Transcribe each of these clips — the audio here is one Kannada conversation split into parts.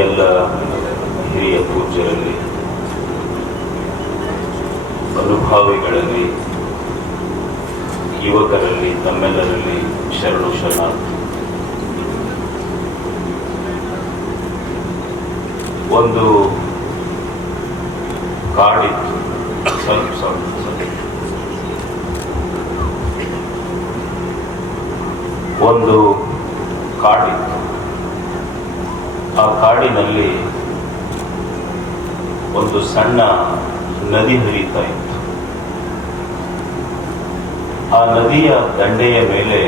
ಎಲ್ಲ ಹಿರಿಯ ಪೂಜ್ಯರಲ್ಲಿ, ಅನುಭಾವಿಗಳಲ್ಲಿ, ಯುವಕರಲ್ಲಿ, ತಮ್ಮೆಲ್ಲರಲ್ಲಿ ಶರಣು ಶರಣಾರ್ಥಿ. ಒಂದು ಕಾಡಿತ್ತು, ಒಂದು ಕಾಡಿತ್ತು. ಆ ಕಾಡಿನಲ್ಲಿ ಒಂದು ಸಣ್ಣ ನದಿ ಹರಿತಾ ಇತ್ತು. ಆ ನದಿಯ ದಂಡೆಯ ಮೇಲೆ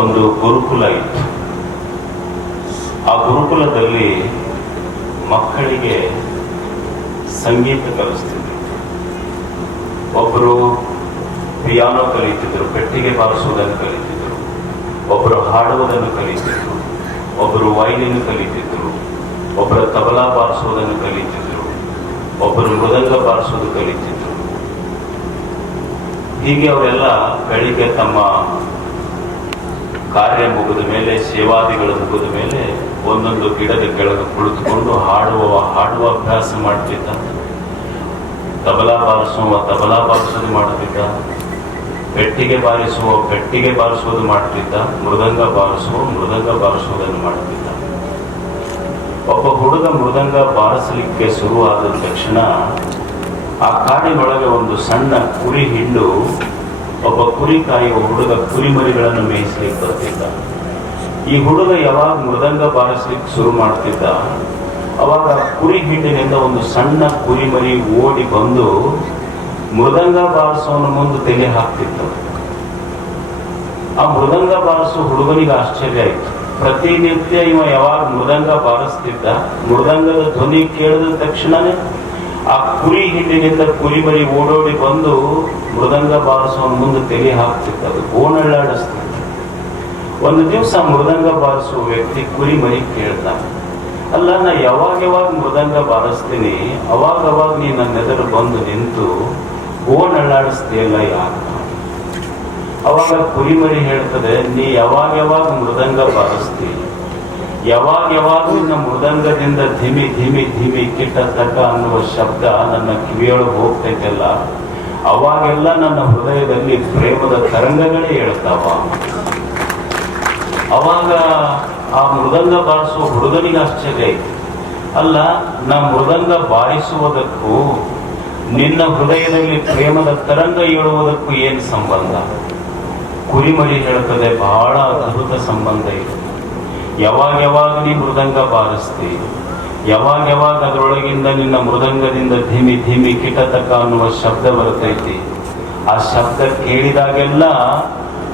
ಒಂದು ಗುರುಕುಲ ಇತ್ತು. ಆ ಗುರುಕುಲದಲ್ಲಿ ಮಕ್ಕಳಿಗೆ ಸಂಗೀತ ಕಲಿಸ್ತಿದ್ರು. ಒಬ್ಬರು ಪಿಯಾನೋ ಕಲಿತಿದ್ರು, ಪೆಟ್ಟಿಗೆ ಬಾರಿಸುವುದನ್ನು ಕಲಿತಿದ್ರು. ಒಬ್ಬರು ಹಾಡುವುದನ್ನು ಕಲಿತಿದ್ರು, ಒಬ್ಬರು ವೈಲಿನ್ ಕಲಿತಿದ್ರು, ಒಬ್ಬರು ತಬಲಾ ಬಾರಿಸುವುದನ್ನು ಕಲಿತಿದ್ರು, ಒಬ್ಬರು ಮೃದಂಗ ಬಾರಿಸುವುದು ಕಲಿತಿದ್ರು. ಹೀಗೆ ಅವರೆಲ್ಲ ಬೆಳಿಗ್ಗೆ ತಮ್ಮ ಕಾರ್ಯ ಮುಗಿದ ಮೇಲೆ, ಸೇವಾದಿಗಳು ಮುಗಿದ ಮೇಲೆ ಒಂದೊಂದು ಗಿಡದ ಕೆಳಗೆ ಕುಳಿತುಕೊಂಡು ಹಾಡುವ ಅಭ್ಯಾಸ ಮಾಡ್ತಿದ್ದ. ತಬಲಾ ಬಾರಿಸೋದು ಮಾಡ್ತಿದ್ದ, ಪೆಟ್ಟಿಗೆ ಬಾರಿಸುವುದು ಮಾಡ್ತಿದ್ದ, ಮೃದಂಗ ಬಾರಿಸುವುದನ್ನು ಮಾಡ್ತಿದ್ದ. ಒಬ್ಬ ಹುಡುಗ ಮೃದಂಗ ಬಾರಿಸಲಿಕ್ಕೆ ಶುರುವಾದ ತಕ್ಷಣ ಆ ಕಾಡಿನೊಳಗೆ ಒಂದು ಸಣ್ಣ ಕುರಿ ಹಿಂಡು, ಒಬ್ಬ ಕುರಿ ಕಾಯುವ ಹುಡುಗ ಕುರಿಮರಿಗಳನ್ನು ಮೇಯಿಸ್ಲಿಕ್ಕೆ ಬರ್ತಿದ್ದ. ಈ ಹುಡುಗ ಯಾವಾಗ ಮೃದಂಗ ಬಾರಿಸ್ಲಿಕ್ಕೆ ಶುರು ಮಾಡ್ತಿದ್ದ, ಅವಾಗ ಕುರಿ ಹಿಂಡಿನಿಂದ ಒಂದು ಸಣ್ಣ ಕುರಿಮರಿ ಓಡಿ ಬಂದು ಮೃದಂಗ ಬಾರಿಸೋನ ಮುಂದೆ ತೆಗೆ ಹಾಕ್ತಿತ್ತು. ಆ ಮೃದಂಗ ಬಾರಿಸೋ ಹುಡುಗನಿಗೆ ಆಶ್ಚರ್ಯ ಆಯ್ತು. ಪ್ರತಿನಿತ್ಯ ಇವ ಯಾವಾಗ ಮೃದಂಗ ಬಾರಿಸ್ತಿದ್ದ, ಮೃದಂಗದ ಧ್ವನಿ ಕೇಳಿದ ತಕ್ಷಣನೇ ಆ ಕುರಿ ಹಿಂಡಿನಿಂದ ಕುರಿಮರಿ ಓಡೋಡಿ ಬಂದು ಮೃದಂಗ ಬಾರಿಸೋನ ಮುಂದೆ ತೆಗೆ ಹಾಕ್ತಿತ್ತು. ಅದು ಗೋಣಳ್ಳಾಡಿಸ್ತಿತ್ತು. ಒಂದು ದಿವಸ ಮೃದಂಗ ಬಾರಿಸುವ ವ್ಯಕ್ತಿ ಕುರಿಮರಿ ಕೇಳ್ದ, ಅಲ್ಲ, ನಾ ಯಾವಾಗ ಮೃದಂಗ ಬಾರಿಸ್ತೀನಿ, ಅವಾಗ ನೀ ನನ್ನ ಎದುರು ಬಂದು ನಿಂತು ಗೋಣಳ್ಳಾಡಿಸ್ತೀಯಲ್ಲ, ಯಾಕೆ? ಅವಾಗ ಕುರಿಮರಿ ಹೇಳ್ತದೆ, ನೀ ಯಾವಾಗ ಮೃದಂಗ ಬಾರಿಸ್ತಿ, ಯಾವಾಗ ನಿನ್ನ ಮೃದಂಗದಿಂದ ಧಿಮಿ ಧಿಮಿ ಧಿಮಿ ಕಿಟ್ಟ ತಕ್ಕ ಅನ್ನುವ ಶಬ್ದ ನನ್ನ ಕಿವಿಯೊಳಗೆ ಹೋಗ್ತೈತೆಲ್ಲ, ಅವಾಗೆಲ್ಲ ನನ್ನ ಹೃದಯದಲ್ಲಿ ಪ್ರೇಮದ ತರಂಗಗಳೇ ಹೇಳ್ತಾವ. ಅವಾಗ ಆ ಮೃದಂಗ ಬಾರಿಸುವ ಹುಡುಗನಿಗೆ ಆಶ್ಚರ್ಯ ಆಯ್ತು. ಅಲ್ಲ, ನಾ ಮೃದಂಗ ಬಾರಿಸುವುದಕ್ಕೂ ನಿನ್ನ ಹೃದಯದಲ್ಲಿ ಪ್ರೇಮದ ತರಂಗ ಏಳುವುದಕ್ಕೂ ಏನು ಸಂಬಂಧ? ಕುರಿಮರಿ ಹೇಳ್ತದೆ, ಬಹಳ ಅದ್ಭುತ ಸಂಬಂಧ ಇದೆ. ಯಾವಾಗ ನೀ ಮೃದಂಗ ಬಾರಿಸ್ತಿ, ಯಾವಾಗ ಅದರೊಳಗಿಂದ ನಿನ್ನ ಮೃದಂಗದಿಂದ ಧಿಮಿ ಧಿಮಿ ಕಿಟತಕ ಅನ್ನುವ ಶಬ್ದ ಬರ್ತೈತಿ, ಆ ಶಬ್ದ ಕೇಳಿದಾಗೆಲ್ಲ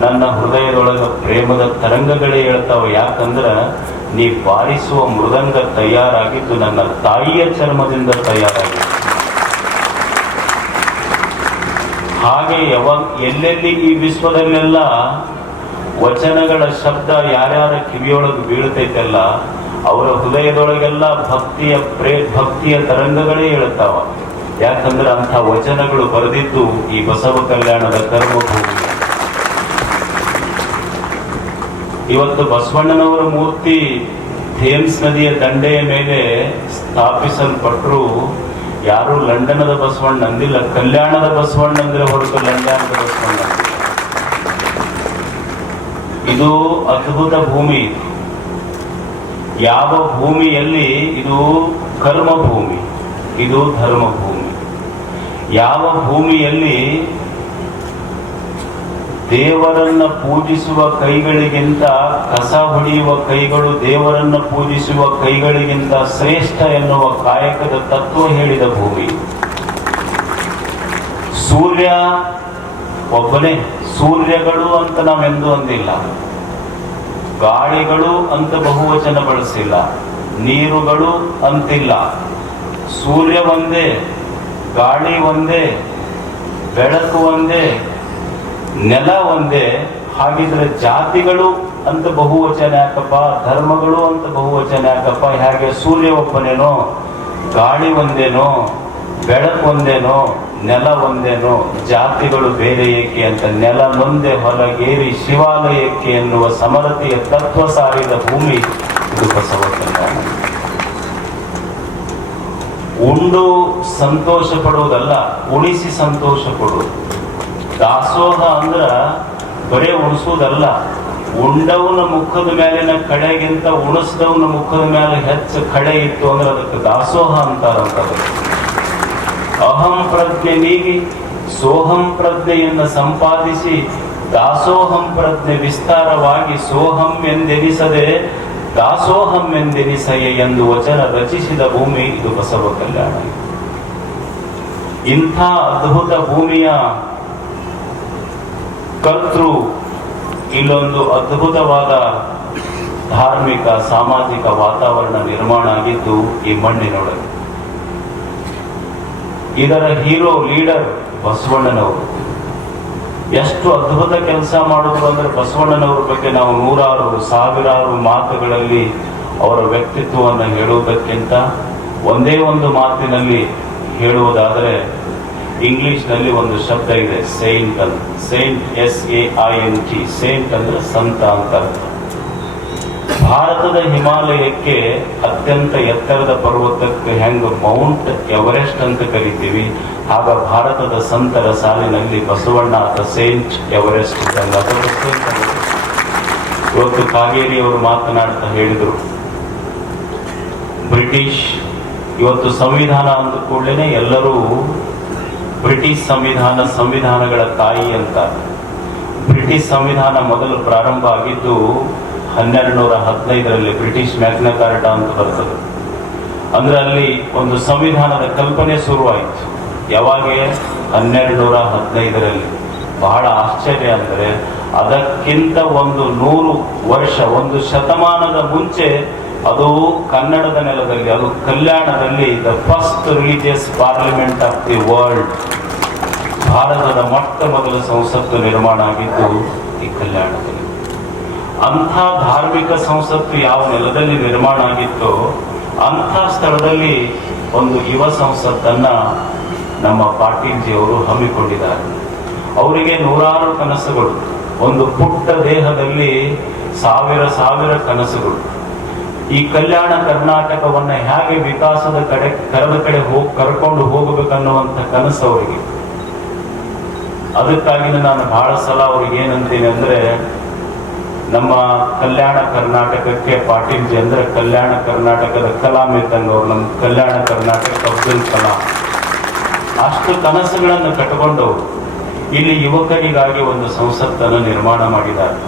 ನನ್ನ ಹೃದಯದೊಳಗ ಪ್ರೇಮದ ತರಂಗಗಳೇ ಹೇಳ್ತಾವ. ಯಾಕಂದ್ರ ನೀ ಬಾರಿಸುವ ಮೃದಂಗ ತಯಾರಾಗಿದ್ದು ನನ್ನ ತಾಯಿಯ ಚರ್ಮದಿಂದ ತಯಾರಾಗಿತ್ತು. ಹಾಗೆ ಎಲ್ಲೆಲ್ಲಿ ಈ ವಿಶ್ವದಲ್ಲೆಲ್ಲ ವಚನಗಳ ಶಬ್ದ ಯಾರ್ಯಾರ ಕಿವಿಯೊಳಗೆ ಬೀಳ್ತೈತೆಲ್ಲ, ಅವರ ಹೃದಯದೊಳಗೆಲ್ಲ ಭಕ್ತಿಯ ತರಂಗಗಳೇ ಹೇಳ್ತಾವ. ಯಾಕಂದ್ರೆ ಅಂಥ ವಚನಗಳು ಬರೆದಿದ್ದು ಈ ಬಸವ ಕಲ್ಯಾಣದ ಕರ್ಮಭೂಮಿ. ಇವತ್ತು ಬಸವಣ್ಣನವರ ಮೂರ್ತಿ ಥೇಮ್ಸ್ ನದಿಯ ದಂಡೆಯ ಮೇಲೆ ಸ್ಥಾಪಿಸಲ್ಪಟ್ಟರು. ಯಾರು ಲಂಡನದ ಬಸವಣ್ಣ ಅಂದಿಲ್ಲ, ಕಲ್ಯಾಣದ ಬಸವಣ್ಣ ಅಂದ್ರೆ ಹೊರತು ಲಂಡನದ ಬಸವಣ್ಣ. ಇದು ಅದ್ಭುತ ಭೂಮಿ. ಯಾವ ಭೂಮಿಯಲ್ಲಿ ಇದು ಕರ್ಮಭೂಮಿ, ಇದು ಧರ್ಮಭೂಮಿ. ಯಾವ ಭೂಮಿಯಲ್ಲಿ ದೇವರನ್ನ ಪೂಜಿಸುವ ಕೈಗಳಿಗಿಂತ ಕಸ ಹೊಡೆಯುವ ಕೈಗಳು ದೇವರನ್ನ ಪೂಜಿಸುವ ಕೈಗಳಿಗಿಂತ ಶ್ರೇಷ್ಠ ಎನ್ನುವ ಕಾಯಕದ ತತ್ವ ಹೇಳಿದ ಭೂಮಿ. ಸೂರ್ಯ ಒಬ್ಬನೇ, ಸೂರ್ಯಗಳು ಅಂತ ನಾವೆಂದೂ ಅಂದಿಲ್ಲ, ಗಾಳಿಗಳು ಅಂತ ಬಹುವಚನ ಬಳಸಿಲ್ಲ, ನೀರುಗಳು ಅಂತಿಲ್ಲ. ಸೂರ್ಯ ಒಂದೇ, ಗಾಳಿ ಒಂದೇ, ಬೆಳಕು ಒಂದೇ, ನೆಲ ಒಂದೇ. ಹಾಗಿದ್ರೆ ಜಾತಿಗಳು ಅಂತ ಬಹುವಚನ ಯಾಕಪ್ಪ, ಧರ್ಮಗಳು ಅಂತ ಬಹುವಚನ ಯಾಕಪ್ಪ? ಹಾಗೆ ಸೂರ್ಯ ಒಬ್ಬನೇನೋ, ಗಾಳಿ ಒಂದೇನೋ, ಬೆಳಕು ಒಂದೇನೋ, ನೆಲ ಒಂದೇನೋ, ಜಾತಿಗಳು ಬೇರೆ ಏಕೆ ಅಂತ ನೆಲ ನೊಂದೆ ಹೊಲಗೇರಿ ಶಿವಾಲಯಕ್ಕೆ ಎನ್ನುವ ಸಮರತೆಯ ತತ್ವ ಸಾರಿದ ಭೂಮಿ ಇದು ಬಸವ ಕಲ್ಯಾಣ. ಉಂಡು ಸಂತೋಷ ಪಡುವುದಲ್ಲ, ಉಣಿಸಿ ಸಂತೋಷ ಪಡುವುದು. ದಾಸೋಹ ಅಂದ್ರ ಬರೇ ಉಣಿಸೋದಲ್ಲ, ಉಂಡವನ ಮುಖದ ಮೇಲಿನ ಕಡೆಗಿಂತ ಉಣಿಸಿದವನ ಮುಖದ ಮೇಲೆ ಹೆಚ್ಚು ಕಡೆ ಇತ್ತು ಅಂದ್ರೆ ಅದಕ್ಕೆ ದಾಸೋಹ ಅಂತಾರಂತ. ಅಹಂ ಪ್ರಜ್ಞೆ ನೀಗಿ ಸೋಹಂ ಪ್ರಜ್ಞೆಯನ್ನು ಸಂಪಾದಿಸಿ ದಾಸೋಹಂ ಪ್ರಜ್ಞೆ ವಿಸ್ತಾರವಾಗಿ ಸೋಹಂ ಎಂದೆನಿಸದೆ ದಾಸೋಹಂ ಎಂದೆನಿಸಯೆ ಎಂದು ವಚನ ರಚಿಸಿದ ಭೂಮಿ ಇದು ಬಸವ ಕಲ್ಯಾಣ. ಇಂಥ ಅದ್ಭುತ ಭೂಮಿಯ ಕರ್ತೃ ಇಲ್ಲೊಂದು ಅದ್ಭುತವಾದ ಧಾರ್ಮಿಕ ಸಾಮಾಜಿಕ ವಾತಾವರಣ ನಿರ್ಮಾಣ ಆಗಿದ್ದು ಈ ಮಣ್ಣಿನೊಳಗೆ. ಇದರ ಹೀರೋ ಲೀಡರ್ ಬಸವಣ್ಣನವರು. ಎಷ್ಟು ಅದ್ಭುತ ಕೆಲಸ ಮಾಡುವುದು ಅಂದ್ರೆ ಬಸವಣ್ಣನವರ ಬಗ್ಗೆ ನಾವು ನೂರಾರು ಸಾವಿರಾರು ಮಾತುಗಳಲ್ಲಿ ಅವರ ವ್ಯಕ್ತಿತ್ವವನ್ನು ಹೇಳುವುದಕ್ಕಿಂತ ಒಂದೇ ಒಂದು ಮಾತಿನಲ್ಲಿ ಹೇಳುವುದಾದರೆ ಇಂಗ್ಲಿಷ್ನಲ್ಲಿ ಒಂದು ಶಬ್ದ ಇದೆ, ಸೈಂಟ್ ಅಂತ. ಸೈಂಟ್ SAINT, ಸೈಂಟ್ ಅಂದ್ರೆ ಸಂತ ಅಂತ ಅರ್ಥ. ಭಾರತದ ಹಿಮಾಲಯಕ್ಕೆ ಅತ್ಯಂತ ಎತ್ತರದ ಪರ್ವತಕ್ಕೆ ಹೆಂಗ ಮೌಂಟ್ ಎವರೆಸ್ಟ್ ಅಂತ ಕರಿತೀವಿ, ಆಗ ಭಾರತದ ಸಂತರ ಸಾಲಿನಲ್ಲಿ ಬಸವಣ್ಣ ಆತ ಸೈಂಟ್ ಎವರೆಸ್ಟ್ ಇದ್ದಂಗ. ಇವತ್ತು ಕಾಗೇರಿ ಅವರು ಮಾತನಾಡ್ತಾ ಹೇಳಿದರು, ಬ್ರಿಟಿಷ್ ಇವತ್ತು ಸಂವಿಧಾನ ಅಂದ ಕೂಡಲೇ ಎಲ್ಲರೂ ಬ್ರಿಟಿಷ್ ಸಂವಿಧಾನಗಳ ತಾಯಿ ಅಂತ. ಬ್ರಿಟಿಷ್ ಸಂವಿಧಾನ ಮೊದಲು ಪ್ರಾರಂಭ ಆಗಿದ್ದು 1215ರಲ್ಲಿ, ಬ್ರಿಟಿಷ್ ಮ್ಯಾಗ್ನಾ ಕಾರ್ಟಾ ಅಂತ ಬರ್ತದೆ. ಅಂದ್ರೆ ಅಲ್ಲಿ ಒಂದು ಸಂವಿಧಾನದ ಕಲ್ಪನೆ ಶುರುವಾಯಿತು. ಯಾವಾಗ? 1215ರಲ್ಲಿ. ಬಹಳ ಆಶ್ಚರ್ಯ ಅಂದರೆ ಅದಕ್ಕಿಂತ ಒಂದು 100 ವರ್ಷ, ಒಂದು ಶತಮಾನದ ಮುಂಚೆ ಅದು ಕನ್ನಡದ ನೆಲದಲ್ಲಿ, ಅದು ಕಲ್ಯಾಣದಲ್ಲಿ the first religious parliament of the world, ಭಾರತದ ಮೊಟ್ಟ ಮೊದಲ ಸಂಸತ್ತು ನಿರ್ಮಾಣ ಆಗಿದ್ದು ಈ ಕಲ್ಯಾಣದಲ್ಲಿ. ಅಂಥ ಧಾರ್ಮಿಕ ಸಂಸತ್ತು ಯಾವ ನೆಲದಲ್ಲಿ ನಿರ್ಮಾಣ ಆಗಿತ್ತೋ ಅಂಥ ಸ್ಥಳದಲ್ಲಿ ಒಂದು ಯುವ ಸಂಸತ್ತನ್ನ ನಮ್ಮ ಪಾಟೀಲ್ಜಿಯವರು ಹಮ್ಮಿಕೊಂಡಿದ್ದಾರೆ. ಅವರಿಗೆ ನೂರಾರು ಕನಸುಗಳು, ಒಂದು ಪುಟ್ಟ ದೇಹದಲ್ಲಿ ಸಾವಿರ ಕನಸುಗಳು. ಈ ಕಲ್ಯಾಣ ಕರ್ನಾಟಕವನ್ನ ಹೇಗೆ ವಿಕಾಸದ ಕಡೆ ಕರ್ಕೊಂಡು ಹೋಗಬೇಕನ್ನುವಂಥ ಕನಸು ಅವರಿಗೆ. ಅದಕ್ಕಾಗಿ ನಾನು ಬಹಳ ಸಲ ಅವ್ರಿಗೆ ಏನಂತೀನಿ ಅಂದ್ರೆ, ನಮ್ಮ ಕಲ್ಯಾಣ ಕರ್ನಾಟಕಕ್ಕೆ ಪಾಟೀಲ್ಜಿ ಅಂದ್ರೆ ಕಲ್ಯಾಣ ಕರ್ನಾಟಕದ ಕಲಾಂ ಇದ್ದಂಗೆ ಅವ್ರು. ನಮ್ಮ ಕಲ್ಯಾಣ ಕರ್ನಾಟಕ ಅಬ್ದುಲ್ ಕಲಾಂ. ಅಷ್ಟು ಕನಸುಗಳನ್ನು ಕಟ್ಟಿಕೊಂಡು ಇಲ್ಲಿ ಯುವಕರಿಗಾಗಿ ಒಂದು ಸಂಸತ್ತನ್ನು ನಿರ್ಮಾಣ ಮಾಡಿದ್ದಾರೆ.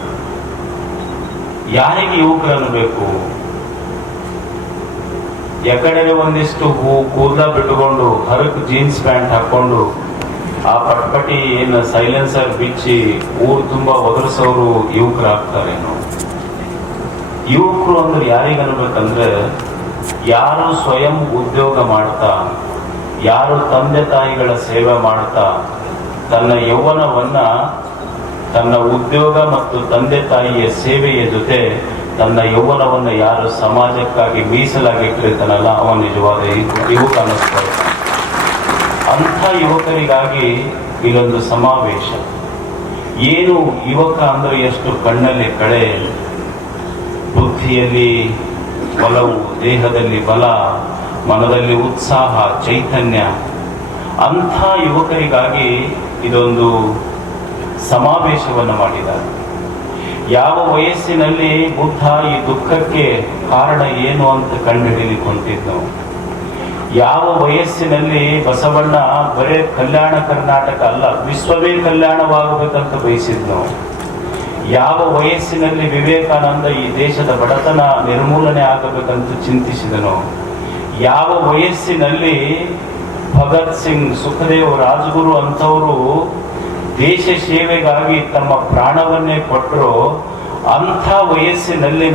ಯಾರಿಗೆ ಯುವಕರನ್ನು ಬೇಕು? ಎಕಡೆ ಒಂದಿಷ್ಟು ಕೂದಲ ಬಿಟ್ಟುಕೊಂಡು ಹರಕ್ ಜೀನ್ಸ್ ಪ್ಯಾಂಟ್ ಹಾಕೊಂಡು ಆ ಪಟ್ಪಟಿ ಏನು ಸೈಲೆನ್ಸರ್ ಬಿಚ್ಚಿ ಊರು ತುಂಬಾ ಒದರಿಸೋರು ಯುವಕರಾಗ್ತಾರೇನು? ಯುವಕರು ಅಂದ್ರೆ ಯಾರಿಗನ್ಬೇಕಂದ್ರೆ, ಯಾರು ಸ್ವಯಂ ಉದ್ಯೋಗ ಮಾಡ್ತಾ, ಯಾರು ತಂದೆ ತಾಯಿಗಳ ಸೇವೆ ಮಾಡ್ತಾ ತನ್ನ ಯೌವನವನ್ನ ತನ್ನ ಉದ್ಯೋಗ ಮತ್ತು ತಂದೆ ತಾಯಿಯ ಸೇವೆಯ ಜೊತೆ ತನ್ನ ಯೌವನವನ್ನು ಯಾರು ಸಮಾಜಕ್ಕಾಗಿ ಮೀಸಲಾಗಿ ಇಟ್ಟಿರ್ತಾನಲ್ಲ ಅವ ನಿಜವಾದ ಯುವಕ ಅನ್ನಿಸ್ತಾರೆ. ಅಂಥ ಯುವಕರಿಗಾಗಿ ಇಲ್ಲೊಂದು ಸಮಾವೇಶ. ಏನು ಯುವಕ ಅಂದ್ರೆ ಎಷ್ಟು ಕಣ್ಣಲ್ಲಿ ಕಳೆ, ಬುದ್ಧಿಯಲ್ಲಿ ಒಲವು, ದೇಹದಲ್ಲಿ ಬಲ, ಮನದಲ್ಲಿ ಉತ್ಸಾಹ, ಚೈತನ್ಯ. ಅಂಥ ಯುವಕರಿಗಾಗಿ ಇದೊಂದು ಸಮಾವೇಶವನ್ನು ಮಾಡಿದ್ದಾರೆ. ಯಾವ ವಯಸ್ಸಿನಲ್ಲಿ ಬುದ್ಧ ಈ ದುಃಖಕ್ಕೆ ಕಾರಣ ಏನು ಅಂತ ಕಂಡುಹಿಡಿಯಲಿಕ್ಕೆ ಹೊಂಟಿದ್ನು? ಯಾವ ವಯಸ್ಸಿನಲ್ಲಿ ಬಸವಣ್ಣ ಬರೇ ಕಲ್ಯಾಣ ಕರ್ನಾಟಕ ಅಲ್ಲ ವಿಶ್ವವೇ ಕಲ್ಯಾಣವಾಗಬೇಕಂತ ಬಯಸಿದ್ನು? ಯಾವ ವಯಸ್ಸಿನಲ್ಲಿ ವಿವೇಕಾನಂದ ಈ ದೇಶದ ಬಡತನ ನಿರ್ಮೂಲನೆ ಆಗಬೇಕಂತ ಚಿಂತಿಸಿದನು? ಯಾವ ವಯಸ್ಸಿನಲ್ಲಿ ಭಗತ್ ಸಿಂಗ್, ಸುಖದೇವ್, ರಾಜಗುರು ಅಂಥವರು ದೇಶ ಸೇವೆಗಾಗಿ ತಮ್ಮ ಪ್ರಾಣವನ್ನೇ ಕೊಟ್ಟರು? ಅಂಥ ವಯಸ್ಸಿನಲ್ಲಿ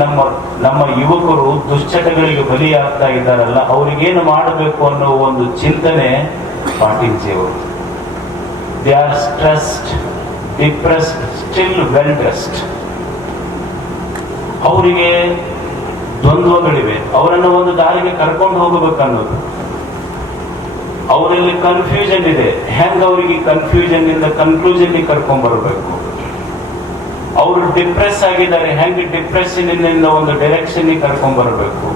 ನಮ್ಮ ಯುವಕರು ದುಶ್ಚಟಗಳಿಗೆ ಬಲಿಯಾಗ್ತಾ ಇದ್ದಾರಲ್ಲ, ಅವ್ರಿಗೇನು ಮಾಡಬೇಕು ಅನ್ನೋ ಒಂದು ಚಿಂತನೆ ಪಾಟೀಲ್ಜಿಯವರು. They are stressed, depressed, still well dressed. ಅವರಿಗೆ ದ್ವಂದ್ವಗಳಿವೆ. ಅವರನ್ನು ಒಂದು ದಾರಿಗೆ ಕರ್ಕೊಂಡು ಹೋಗಬೇಕನ್ನೋದು. ಅವರಲ್ಲಿ ಕನ್ಫ್ಯೂಷನ್ ಇದೆ. ಹೆಂಗ ಅವರಿಗೆ ಕನ್ಫ್ಯೂಷನ್ ಇಂದ ಕನ್ಕ್ಲೂಷನ್ ಕರ್ಕೊಂಡ್ ಬರಬೇಕು? ಅವ್ರ ಅವರು ಡಿಪ್ರೆಸ್ ಆಗಿದ್ದಾರೆ, ಹೆಂಗೆ ಡಿಪ್ರೆಷನ್ ಇಂದ ಒಂದು ಡೈರೆಕ್ಷನ್ ಕರ್ಕೊಂಡ್ ಬರಬೇಕು.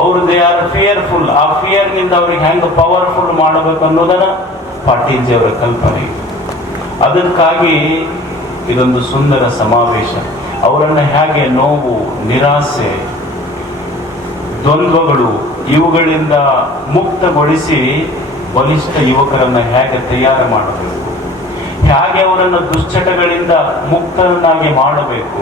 ಅವರು ದೇ ಆರ್ ಫಿಯರ್ಫುಲ್, ಆ ಫಿಯರ್ ನಿಂದ ಅವ್ರಿಗೆ ಹೆಂಗೆ ಪವರ್ಫುಲ್ ಮಾಡಬೇಕು ಅನ್ನೋದನ್ನ ಪಾಟೀಲ್ಜಿ ಅವರ ಕಲ್ಪನೆ. ಅದಕ್ಕಾಗಿ ಇದೊಂದು ಸುಂದರ ಸಮಾವೇಶ. ಅವರನ್ನ ಹೇಗೆ ನೋವು, ನಿರಾಸೆ, ದ್ವಂದ್ವಗಳು ಇವುಗಳಿಂದ ಮುಕ್ತಗೊಳಿಸಿ ಬಲಿಷ್ಠ ಯುವಕರನ್ನ ಹೇಗೆ ತಯಾರು ಮಾಡಬೇಕು, ಹೇಗೆ ಅವರನ್ನು ದುಶ್ಚಟಗಳಿಂದ ಮುಕ್ತರನ್ನಾಗಿ ಮಾಡಬೇಕು,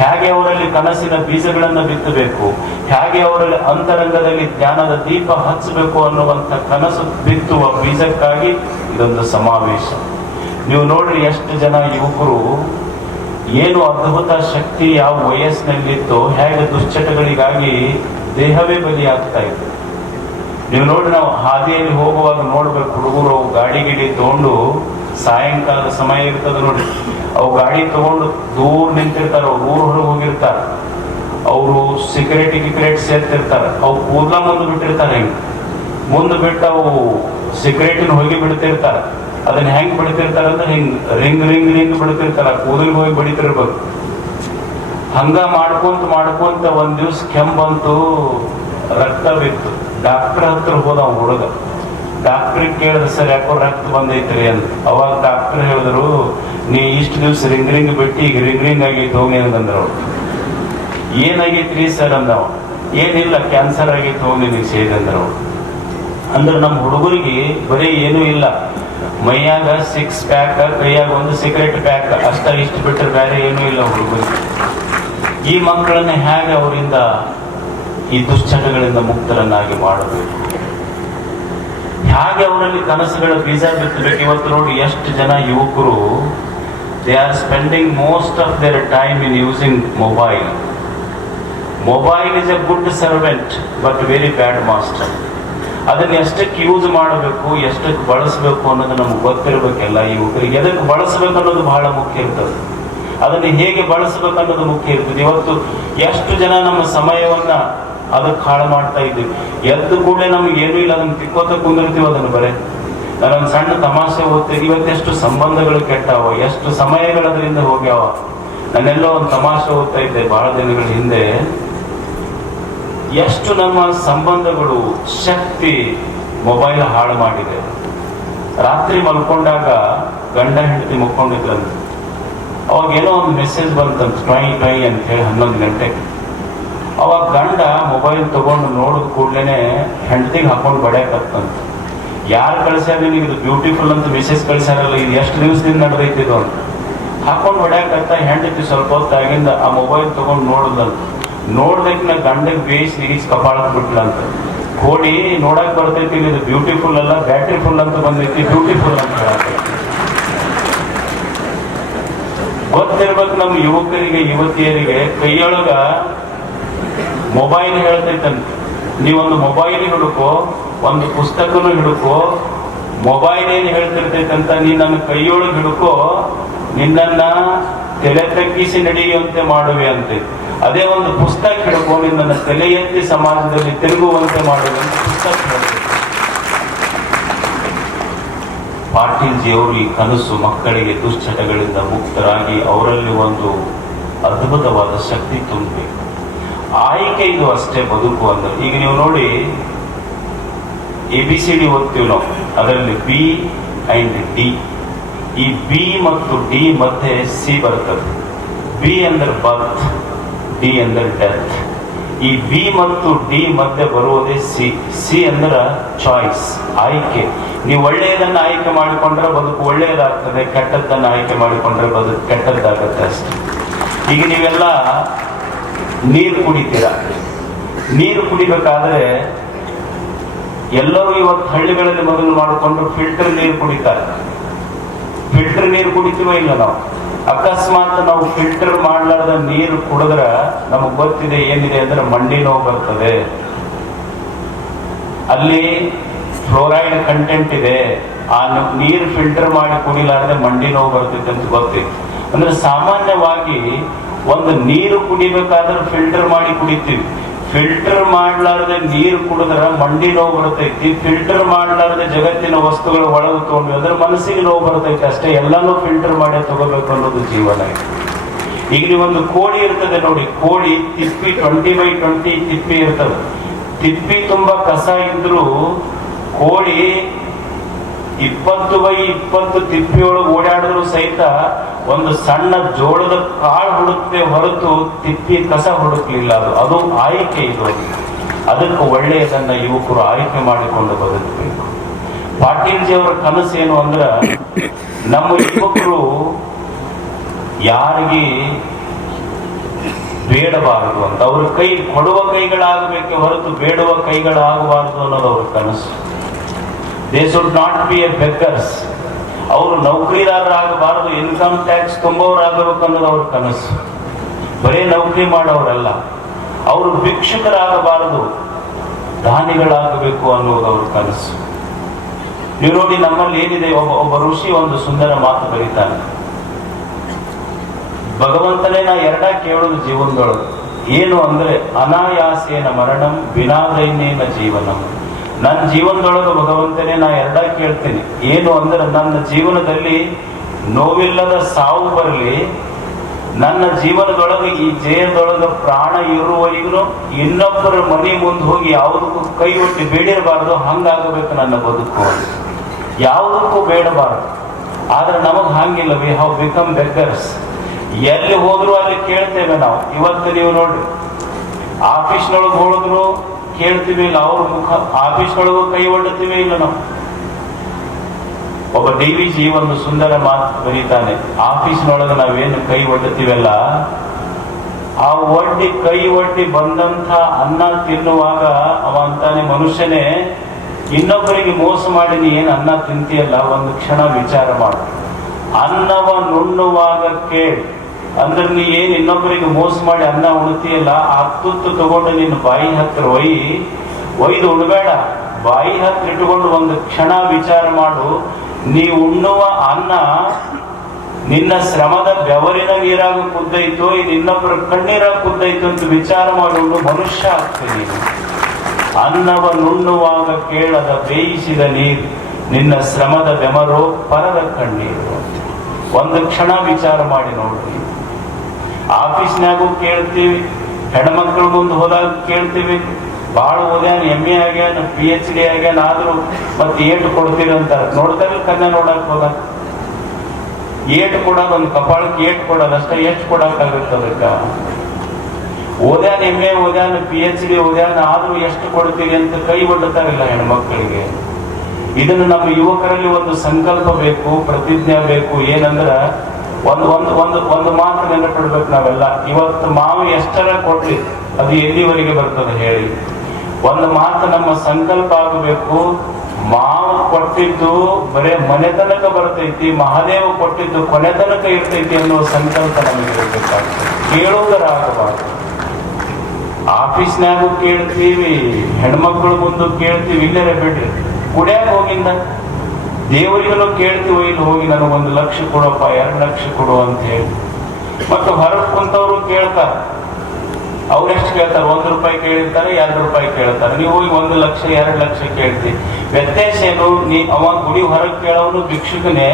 ಹೇಗೆ ಅವರಲ್ಲಿ ಕನಸಿನ ಬೀಜಗಳನ್ನು ಬಿತ್ತಬೇಕು, ಹೇಗೆ ಅವರಲ್ಲಿ ಅಂತರಂಗದಲ್ಲಿ ಜ್ಞಾನದ ದೀಪ ಹಚ್ಚಬೇಕು ಅನ್ನುವಂಥ ಕನಸು ಬಿತ್ತುವ ಬೀಜಕ್ಕಾಗಿ ಇದೊಂದು ಸಮಾವೇಶ. ನೀವು ನೋಡ್ರಿ ಎಷ್ಟು ಜನ ಯುವಕರು ಏನು ಅದ್ಭುತ ಶಕ್ತಿ ಯಾವ ವಯಸ್ಸಿನಲ್ಲಿತ್ತು, ಹೇಗೆ ದುಶ್ಚಟಗಳಿಗಾಗಿ ದೇಹವೇ ಬಲಿಯಾಗ್ತಾ ಇತ್ತು. ನೀವು ನೋಡಿ, ನಾವು ಹಾದಿಯಲ್ಲಿ ಹೋಗುವಾಗ ನೋಡ್ಬೇಕು, ಹುಡುಗರು ಗಾಡಿ ಗಿಡಿ ತಗೊಂಡು ಸಾಯಂಕಾಲದ ಸಮಯ ಇರ್ತದೆ ನೋಡಿ, ಅವು ಗಾಡಿ ತಗೊಂಡು ದೂರ ನಿಂತಿರ್ತಾರೆ, ಅವ್ರು ಊರು ಹೊರಗೆ ಹೋಗಿರ್ತಾರೆ, ಅವರು ಸಿಗರೇಟ್ ಸೇರ್ತಿರ್ತಾರೆ, ಅವು ಕೂದಲ ಮುಂದೆ ಬಿಟ್ಟಿರ್ತಾರೆ, ಹೆಂಗ್ ಮುಂದೆ ಬಿಟ್ಟು ಅವು ಸಿಗರೇಟಿನ ಹೊಗೆ ಬಿಡ್ತಿರ್ತಾರೆ. ಅದನ್ನ ಹೆಂಗ್ ಬಿಡ್ತಿರ್ತಾರೆ ಅಂದ್ರೆ ಹಿಂಗ್ ರಿಂಗ್ ಬಿಡ್ತಿರ್ತಾರ, ಕೂದಲಿಗೆ ಹೋಗಿ ಬಡಿತಿರ್ಬೇಕು. ಹಂಗ ಮಾಡ್ಕೊಂತ ಒಂದ್ ದಿವ್ಸ ಕೆಂಬಂತು, ರಕ್ತ ಬಿತ್ತು. ಡಾಕ್ಟರ್ ಹತ್ರ ಹೋದ ಹುಡುಗ. ಡಾಕ್ಟ್ರಿಗೆ ಕೇಳಿದ, ಸರ್ ಯಾಕೋ ರಕ್ತ ಬಂದೈತ್ರಿ ಅಂತ. ಅವಾಗ ಡಾಕ್ಟರ್ ಹೇಳಿದ್ರು, ನೀ ಇಷ್ಟು ದಿವ್ಸ ರಿಂಗ್ ಬಿಟ್ಟು ಈಗ ರಿಂಗ್ ಆಗೈತಿ ಹೋಗಿ ಅಂತಂದ್ರ. ಅವ್ರು ಏನಾಗೈತ್ರಿ ಸರ್ ಅಂದವ. ಏನಿಲ್ಲ, ಕ್ಯಾನ್ಸರ್ ಆಗೈತಿ ಹೋಗಿ ನಿನಗೆ ಸೇದಂದ್ರ. ಅವ್ರು ಅಂದ್ರೆ ನಮ್ಮ ಹುಡುಗರಿಗೆ ಬರೀ ಏನೂ ಇಲ್ಲ, ಮೈಯಾಗ 6 ಪ್ಯಾಕ್, ಕೈಯಾಗ ಒಂದು ಸಿಗರೇಟ್ ಪ್ಯಾಕ್ ಅಷ್ಟ, ಇಷ್ಟು ಬಿಟ್ಟರೆ ಬೇರೆ ಏನೂ ಇಲ್ಲ ಹುಡುಗರಿಗೆ. ಈ ಮಕ್ಕಳನ್ನ ಹೇಗೆ ಅವರಿಂದ ಈ ದುಶ್ಚಟಗಳಿಂದ ಮುಕ್ತರನ್ನಾಗಿ ಮಾಡಬೇಕು, ಹೇಗೆ ಅವರಲ್ಲಿ ಕನಸುಗಳ ಬೀಜ ಬಿತ್ತಬೇಕು. ಇವತ್ತು ನೋಡಿ ಎಷ್ಟು ಜನ ಯುವಕರು they are spending most of their time in using mobile. Mobile is A good servant but very bad master. ಅದನ್ನ ಎಷ್ಟಕ್ಕೆ ಯೂಸ್ ಮಾಡಬೇಕು, ಎಷ್ಟಕ್ಕೆ ಬಳಸಬೇಕು ಅನ್ನೋದು ನಮ್ಗೆ ಗೊತ್ತಿರಬೇಕೆಲ್ಲ ಯುವಕರಿಗೆ. ಎದಕ್ಕೆ ಬಳಸಬೇಕು ಅನ್ನೋದು ಬಹಳ ಮುಖ್ಯ ಇರ್ತದೆ, ಅದನ್ನ ಹೇಗೆ ಬಳಸಬೇಕು ಅನ್ನೋದು ಮುಖ್ಯ ಇರ್ತದೆ. ಇವತ್ತು ಎಷ್ಟು ಜನ ನಮ್ಮ ಸಮಯವನ್ನ ಅದಕ್ಕೆ ಹಾಳು ಮಾಡ್ತಾ ಇದ್ದೀವಿ. ಎದ್ದು ಕೂಡಲೇ ನಮ್ಗೆ ಏನೂ ಇಲ್ಲ, ಅದನ್ನ ತಿಕ್ಕೋತ ಕುಂದಿರ್ತೀವಿ. ಅದನ್ನು ಬರೇ ನಾನೊಂದು ಸಣ್ಣ ತಮಾಷೆ ಓದ್ತೀನಿ, ಇವತ್ತೆಷ್ಟು ಸಂಬಂಧಗಳು ಕೆಟ್ಟಾವ, ಎಷ್ಟು ಸಮಯಗಳದ್ರಿಂದ ಹೋಗ್ಯಾವ. ನಾನೆಲ್ಲೋ ಒಂದು ತಮಾಷೆ ಓದ್ತಾ ಇದ್ದೆ ಬಹಳ ದಿನಗಳ ಹಿಂದೆ. ಎಷ್ಟು ನಮ್ಮ ಸಂಬಂಧಗಳು ಶಕ್ತಿ ಮೊಬೈಲ್ ಹಾಳು ಮಾಡಿದೆ. ರಾತ್ರಿ ಮಲ್ಕೊಂಡಾಗ ಗಂಡ ಹೆಂಡತಿ ಮುಕ್ಕೊಂಡಿದ್ರಂತ, ಅವಾಗ ಏನೋ ಒಂದು ಮೆಸೇಜ್ ಬಂತಂತ, ಟ್ವೈ ಅಂತ ಹೇಳಿ 11 ಗಂಟೆಗೆ. ಅವಾಗ ಗಂಡ ಮೊಬೈಲ್ ತಗೊಂಡು ನೋಡಿದ ಕೂಡ್ಲೇನೆ ಹೆಂಡತಿಗೆ ಹಾಕೊಂಡು ಬಡಿಯಾಕತ್ತಂತ. ಯಾರು ಕಳ್ಸ್ಯಾರ ನಿನಗೆ ಇದು ಬ್ಯೂಟಿಫುಲ್ ಅಂತ ಮೆಸೇಜ್ ಕಳ್ಸ್ಯಾರಲ್ಲ, ಇದು ಎಷ್ಟು ದಿವಸದಿಂದ ನಡೆದೈತಿದು ಅಂತ ಹಾಕೊಂಡು ಹೊಡ್ಯಾಕತ್ತ. ಹೆಂಡತಿ ಸ್ವಲ್ಪ ಹೊತ್ತಾಗಿಂದ ಆ ಮೊಬೈಲ್ ತಗೊಂಡು ನೋಡಿದಂತ. ನೋಡ್ದಕ್ಕಿನ ಗಂಡಗೆ ಬೇಯಿಸಿ ನಿರೀಸ್ ಕಪಾಳಕ್ ಬಿಟ್ಲಂತ. ಕೋಡಿ ನೋಡಕ್ ಬರ್ತೈತಿ, ಇದು ಬ್ಯೂಟಿಫುಲ್ ಅಲ್ಲ ಬ್ಯಾಟ್ರಿ ಫುಲ್ ಅಂತ ಬಂದೈತಿ, ಬ್ಯೂಟಿಫುಲ್ ಅಂತ ಹೇಳತೈತಿ. ಗೊತ್ತಿರ್ಬೇಕು ನಮ್ಮ ಯುವಕರಿಗೆ ಯುವತಿಯರಿಗೆ, ಕೈಯೊಳಗ ಮೊಬೈಲ್ ಹೇಳ್ತೈತಂತ. ನೀವೊಂದು ಮೊಬೈಲ್ ಹಿಡುಕೋ, ಒಂದು ಪುಸ್ತಕನು ಹಿಡುಕೋ, ಮೊಬೈಲ್ ಏನ್ ಹೇಳ್ತಿರ್ತೈತಂತ ನೀ ನನ್ನ ಕೈಯೊಳಗೆ ಹಿಡುಕೋ, ನಿನ್ನನ್ನ ತಲೆ ತಗ್ಗಿಸಿ ನಡೆಯುವಂತೆ ಮಾಡುವೆ ಅಂತ. ಅದೇ ಒಂದು ಪುಸ್ತಕ ಹಿಡ್ಕೊ, ನಿನ್ನನ್ನು ತಲೆ ಎತ್ತಿ ಸಮಾಜದಲ್ಲಿ ತಿರುಗುವಂತೆ ಮಾಡುವೆ ಅಂತ ಪುಸ್ತಕ ಹೇಳ್ತೈತೆ. ಪಾಟೀಲ್ಜಿ ಅವರು ಈ ಕನಸು ಮಕ್ಕಳಿಗೆ ದುಶ್ಚಟಗಳಿಂದ ಮುಕ್ತರಾಗಿ ಅವರಲ್ಲಿ ಒಂದು ಅದ್ಭುತವಾದ ಶಕ್ತಿ ತುಂಬಬೇಕು. ಆಯ್ಕೆ ಇದು ಅಷ್ಟೇ ಬದುಕು ಅಂದ್ರೆ. ಈಗ ನೀವು ನೋಡಿ, ABCD ಓದ್ತೀವಿ ನಾವು, ಅದರಲ್ಲಿ B ಅಂಡ್ D. ಈ B ಮತ್ತು D ಮಧ್ಯೆ C ಬರ್ತದೆ. B ಅಂದ್ರೆ ಬರ್ತ್, D ಅಂದ್ರೆ ಡೆತ್. ಈ B ಮತ್ತು D ಮಧ್ಯೆ ಬರುವುದೇ C ಅಂದ್ರೆ ಚಾಯ್ಸ್, ಆಯ್ಕೆ. ನೀವು ಒಳ್ಳೆಯದನ್ನ ಆಯ್ಕೆ ಮಾಡಿಕೊಂಡ್ರೆ ಬದುಕು ಒಳ್ಳೆಯದಾಗ್ತದೆ, ಕೆಟ್ಟದ್ದನ್ನ ಆಯ್ಕೆ ಮಾಡಿಕೊಂಡ್ರೆ ಬದುಕು ಕೆಟ್ಟದ್ದಾಗತ್ತೆ ಅಷ್ಟೇ. ಈಗ ನೀವೆಲ್ಲ ನೀರು ಕುಡಿತೀರ. ನೀರು ಕುಡಿಬೇಕಾದ್ರೆ ಎಲ್ಲರೂ ಇವತ್ತು ಹಳ್ಳಿಗಳಲ್ಲಿ ಮೊದಲು ಮಾಡಿಕೊಂಡು ಫಿಲ್ಟರ್ ನೀರು ಕುಡಿತಾರೆ. ಫಿಲ್ಟರ್ ನೀರು ಕುಡಿತೀವೋ ಇಲ್ಲ ನಾವು? ಅಕಸ್ಮಾತ್ ನಾವು ಫಿಲ್ಟರ್ ಮಾಡಲಾರ್ದ ನೀರು ಕುಡಿದ್ರೆ ನಮಗ್ ಗೊತ್ತಿದೆ ಏನಿದೆ ಅಂದ್ರೆ ಮಂಡಿ ನೋವು ಬರ್ತದೆ, ಅಲ್ಲಿ ಫ್ಲೋರೈಡ್ ಕಂಟೆಂಟ್ ಇದೆ. ಆ ನೀರು ಫಿಲ್ಟರ್ ಮಾಡಿ ಕುಡಿಲಾರ್ದೆ ಮಂಡಿ ನೋವು ಬರ್ತೈತೆ ಅಂತ ಗೊತ್ತಿದೆ. ಅಂದ್ರೆ ಸಾಮಾನ್ಯವಾಗಿ ಒಂದು ನೀರು ಕುಡಿಬೇಕಾದ್ರೆ ಫಿಲ್ಟರ್ ಮಾಡಿ ಕುಡಿತೀವಿ. ಫಿಲ್ಟರ್ ಮಾಡ್ಲಾರ್ದೆ ನೀರು ಕುಡಿದ್ರೆ ಮಂಡಿ ನೋವು ಬರ್ತೈತಿ. ಫಿಲ್ಟರ್ ಮಾಡ್ಲಾರ್ದೆ ಜಗತ್ತಿನ ವಸ್ತುಗಳು ಒಳಗೆ ತಗೊಂಡ್ವಿ ಅಂದ್ರೆ ಮನಸ್ಸಿಗೆ ನೋವು ಬರ್ತೈತಿ ಅಷ್ಟೇ. ಎಲ್ಲಾನು ಫಿಲ್ಟರ್ ಮಾಡಿ ತಗೋಬೇಕು ಅನ್ನೋದು ಜೀವನ. ಈಗ ಒಂದು ಕೋಳಿ ಇರ್ತದೆ ನೋಡಿ, ಕೋಳಿ ತಿಪ್ಪಿ 20x20 ತಿಪ್ಪಿ ಇರ್ತದೆ. ತಿಪ್ಪಿ ತುಂಬಾ ಕಸ ಇದ್ರು ಕೋಳಿ 20x20 ತಿಪ್ಪಿಯೊಳಗೆ ಓಡಾಡಿದ್ರು ಸಹಿತ ಒಂದು ಸಣ್ಣ ಜೋಳದ ಕಾಳು ಹುಡುಕ್ತೆ ಹೊರತು ತಿಪ್ಪಿ ಕಸ ಹುಡುಕ್ಲಿಲ್ಲ. ಅದು ಆಯ್ಕೆ. ಇದು ಅದಕ್ಕೆ ಒಳ್ಳೆಯದನ್ನ ಯುವಕರು ಆಯ್ಕೆ ಮಾಡಿಕೊಂಡು ಬದುಕಬೇಕು. ಪಾಟೀಲ್ಜಿಯವರ ಕನಸು ಏನು ಅಂದ್ರೆ, ನಮ್ಮ ಯುವಕರು ಯಾರಿಗೆ ಬೇಡಬಾರದು ಅಂತ, ಅವ್ರ ಕೈ ಕೊಡುವ ಕೈಗಳಾಗಬೇಕೆ ಹೊರತು ಬೇಡುವ ಕೈಗಳಾಗಬಾರದು ಅನ್ನೋದು ಅವ್ರ ಕನಸು. They should not be a beggars. ಅವರು ನೌಕರಿದಾರರಾಗಬಾರದು, ಇನ್ಕಮ್ ಟ್ಯಾಕ್ಸ್ ತುಂಬವರಾಗಬೇಕು ಅನ್ನೋದು ಅವ್ರ ಕನಸು. ಬರೇ ನೌಕರಿ ಮಾಡೋರಲ್ಲ. ಅವರು ಭಿಕ್ಷುಕರಾಗಬಾರದು, ದಾನಿಗಳಾಗಬೇಕು ಅನ್ನೋದು ಅವ್ರ ಕನಸು. ನೀವು ನೋಡಿ, ನಮ್ಮಲ್ಲಿ ಏನಿದೆ, ಒಬ್ಬ ಋಷಿ ಒಂದು ಸುಂದರ ಮಾತು ಬರೀತಾನೆ. ಭಗವಂತನೇ ನಾ ಎರಡ ಕೇಳೋದು ಜೀವನದೊಳಗೆ ಏನು ಅಂದ್ರೆ, ಅನಾಯಾಸೇನ ಮರಣಂ ವಿನಾದೈನೇನ ಜೀವನಂ. ನನ್ನ ಜೀವನದೊಳಗೆ ಭಗವಂತನೇ ನಾ ಎರಡ ಕೇಳ್ತೀನಿ. ಏನು ಅಂದ್ರೆ, ನನ್ನ ಜೀವನದಲ್ಲಿ ನೋವಿಲ್ಲದ ಸಾವು ಬರಲಿ, ನನ್ನ ಜೀವನದೊಳಗೆ ಈ ಜಯದೊಳಗೆ ಪ್ರಾಣ ಇರುವವರೆಗೂ ಇನ್ನೊಬ್ಬರ ಮನೆ ಮುಂದೆ ಹೋಗಿ ಯಾವುದಕ್ಕೂ ಕೈ ಒಟ್ಟಿ ಬೇಡಿರಬಾರ್ದು. ಹಂಗಾಗಬೇಕು ನನ್ನ ಬದುಕು, ಯಾವುದಕ್ಕೂ ಬೇಡಬಾರದು. ಆದ್ರೆ ನಮಗ್ ಹಂಗಿಲ್ಲ. We have become beggars. ಎಲ್ಲಿ ಹೋದ್ರು ಅಲ್ಲಿ ಕೇಳ್ತೇವೆ ನಾವು. ಇವತ್ತು ನೀವು ನೋಡ್ರಿ, ಆಫೀಸ್ನೊಳಗೆ ಹೋಳಿದ್ರು ಕೇಳ್ತೀವಿ ಇಲ್ಲ, ಅವ್ರ ಮುಖ ಆಫೀಸ್ನೊಳಗೂ ಕೈ ಒಡ್ಡುತ್ತೀವಿ ಇಲ್ಲ ನಾವು. ಒಬ್ಬ DVG ಒಂದು ಸುಂದರ ಮಾತು ಬರೀತಾನೆ. ಆಫೀಸ್ನೊಳಗೆ ನಾವೇನು ಕೈ ಒಡ್ಡುತ್ತೀವಲ್ಲ, ಆ ಕೈ ಒಡ್ಡಿ ಬಂದಂತ ಅನ್ನ ತಿನ್ನುವಾಗ ಅವ ಅಂತಾನೆ, ಮನುಷ್ಯನೇ ಇನ್ನೊಬ್ಬರಿಗೆ ಮೋಸ ಮಾಡಿ ನೀ ಏನು ಅನ್ನ ತಿಂತೀಯಲ್ಲ, ಒಂದು ಕ್ಷಣ ವಿಚಾರ ಮಾಡು. ಅನ್ನವ ನುಣ್ಣುವಾಗ ಕೇಳಿ ಅಂದ್ರೆ, ನೀ ಏನ್ ಇನ್ನೊಬ್ಬರಿಗೆ ಮೋಸ ಮಾಡಿ ಅನ್ನ ಉಣ್ತೀಯಲ್ಲ, ಆ ತುತ್ತು ತಗೊಂಡು ನಿನ್ನ ಬಾಯಿ ಹತ್ರ ಒಯ್ದು ಉಣ್ಬೇಡ. ಬಾಯಿ ಹತ್ರ ಇಟ್ಟುಕೊಂಡು ಒಂದು ಕ್ಷಣ ವಿಚಾರ ಮಾಡು. ನೀ ಉಣ್ಣುವ ಅನ್ನ ನಿನ್ನ ಶ್ರಮದ ಬೆವರಿನ ನೀರಾಗ ಕುದ್ದೈತೋ, ಇದು ಇನ್ನೊಬ್ಬರ ಕಣ್ಣೀರಾಗ ಕುದ್ದೈತೋ ಅಂತ ವಿಚಾರ ಮಾಡಿಕೊಂಡು ಮನುಷ್ಯ ಆಗ್ತದೆ ನೀನು. ಅನ್ನವ ನುಣ್ಣುವಾಗ ಕೇಳದ ಬೇಯಿಸಿದ ನೀರು, ನಿನ್ನ ಶ್ರಮದ ಬೆಮರೋ ಪರರ ಕಣ್ಣೀರು. ಒಂದು ಕ್ಷಣ ವಿಚಾರ ಮಾಡಿ ನೋಡ್ರಿ. ಆಫೀಸ್ನಾಗೂ ಕೇಳ್ತೀವಿ, ಹೆಣ್ಮಕ್ಳ ಮುಂದೆ ಹೋದಾಗ ಕೇಳ್ತೀವಿ, ಬಾಳ ಓದ್ಯಾನ, MA ಆಗ್ಯಾನ, PhD ಆಗ್ಯಾನ, ಆದ್ರೂ ಮತ್ತೆ ಏಟು ಕೊಡ್ತೀರಂತಾರ. ನೋಡ್ತಾರ ಕನ್ಯಾ ನೋಡಕ್ ಹೋದಾಗ ಏಟು ಕೊಡೋದು, ಒಂದು ಕಪಾಳಕ್ಕೆ ಏಟು ಕೊಡೋದು ಅಷ್ಟೇ. ಎಷ್ಟು ಕೊಡಕ್ಕಾಗುತ್ತೆ ಅದಕ್ಕ? ಓದ್ಯಾನ, MA ಓದ್ಯಾನ, PhD ಓದ್ಯಾನ, ಆದ್ರೂ ಎಷ್ಟು ಕೊಡ್ತೀರಿ ಅಂತ ಕೈ ಒಡ್ಡುತ್ತಾರಿಲ್ಲ ಹೆಣ್ಮಕ್ಳಿಗೆ. ಇದನ್ನು ನಮ್ಮ ಯುವಕರಲ್ಲಿ ಒಂದು ಸಂಕಲ್ಪ ಬೇಕು, ಪ್ರತಿಜ್ಞೆ ಬೇಕು. ಏನಂದ್ರ, ಒಂದು ಮಾತು ನೆನಪಿಡ್ಬೇಕು ನಾವೆಲ್ಲ. ಇವತ್ತು ಮಾವು ಎಷ್ಟರ ಕೊಡ್ಲಿ, ಅದು ಎಲ್ಲಿವರೆಗೆ ಬರ್ತದೆ ಹೇಳಿ? ಒಂದು ಮಾತು ನಮ್ಮ ಸಂಕಲ್ಪ ಆಗಬೇಕು. ಮಾವು ಕೊಟ್ಟಿದ್ದು ಬರೇ ಮನೆ ತನಕ ಬರ್ತೈತಿ, ಮಹಾದೇವ ಕೊಟ್ಟಿದ್ದು ಕೊನೆ ತನಕ ಇರ್ತೈತಿ ಅನ್ನೋ ಸಂಕಲ್ಪ ನಮಗೆ ಇರಬೇಕಾಗ್ತದೆ. ಕೇಳುವುದರಾಗಬಾರ್ದು. ಆಫೀಸ್ನಾಗೂ ಕೇಳ್ತೀವಿ, ಹೆಣ್ಮಕ್ಳು ಮುಂದೆ ಕೇಳ್ತೀವಿ, ಇಲ್ಲರೇ ಬಿಡ್ರಿ. ಕುಡಿಯಾಕ ಹೋಗಿಂದ ದೇವರಿಗೂ ಕೇಳ್ತೀವಿ, ಇಲ್ಲಿ ಹೋಗಿ ನನಗೆ 1 ಲಕ್ಷ ಕೊಡಪ್ಪ, 2 ಲಕ್ಷ ಕೊಡು ಅಂತ ಹೇಳಿ. ಮತ್ತು ಹೊರಗೆ ಕುಂತವ್ರು ಕೇಳ್ತಾರ. ಅವ್ರೆಷ್ಟು ಕೇಳ್ತಾರೆ? 1 ರೂಪಾಯಿ ಕೇಳಿರ್ತಾರೆ, 2 ರೂಪಾಯಿ ಕೇಳ್ತಾರೆ. ನೀವು ಹೋಗಿ 1 ಲಕ್ಷ 2 ಲಕ್ಷ ಕೇಳ್ತೀವಿ. ವ್ಯತ್ಯಾಸ ಏನು? ಅವ ಗುಡಿ ಹೊರಗೆ ಕೇಳೋನು ಭಿಕ್ಷುಕನೇ,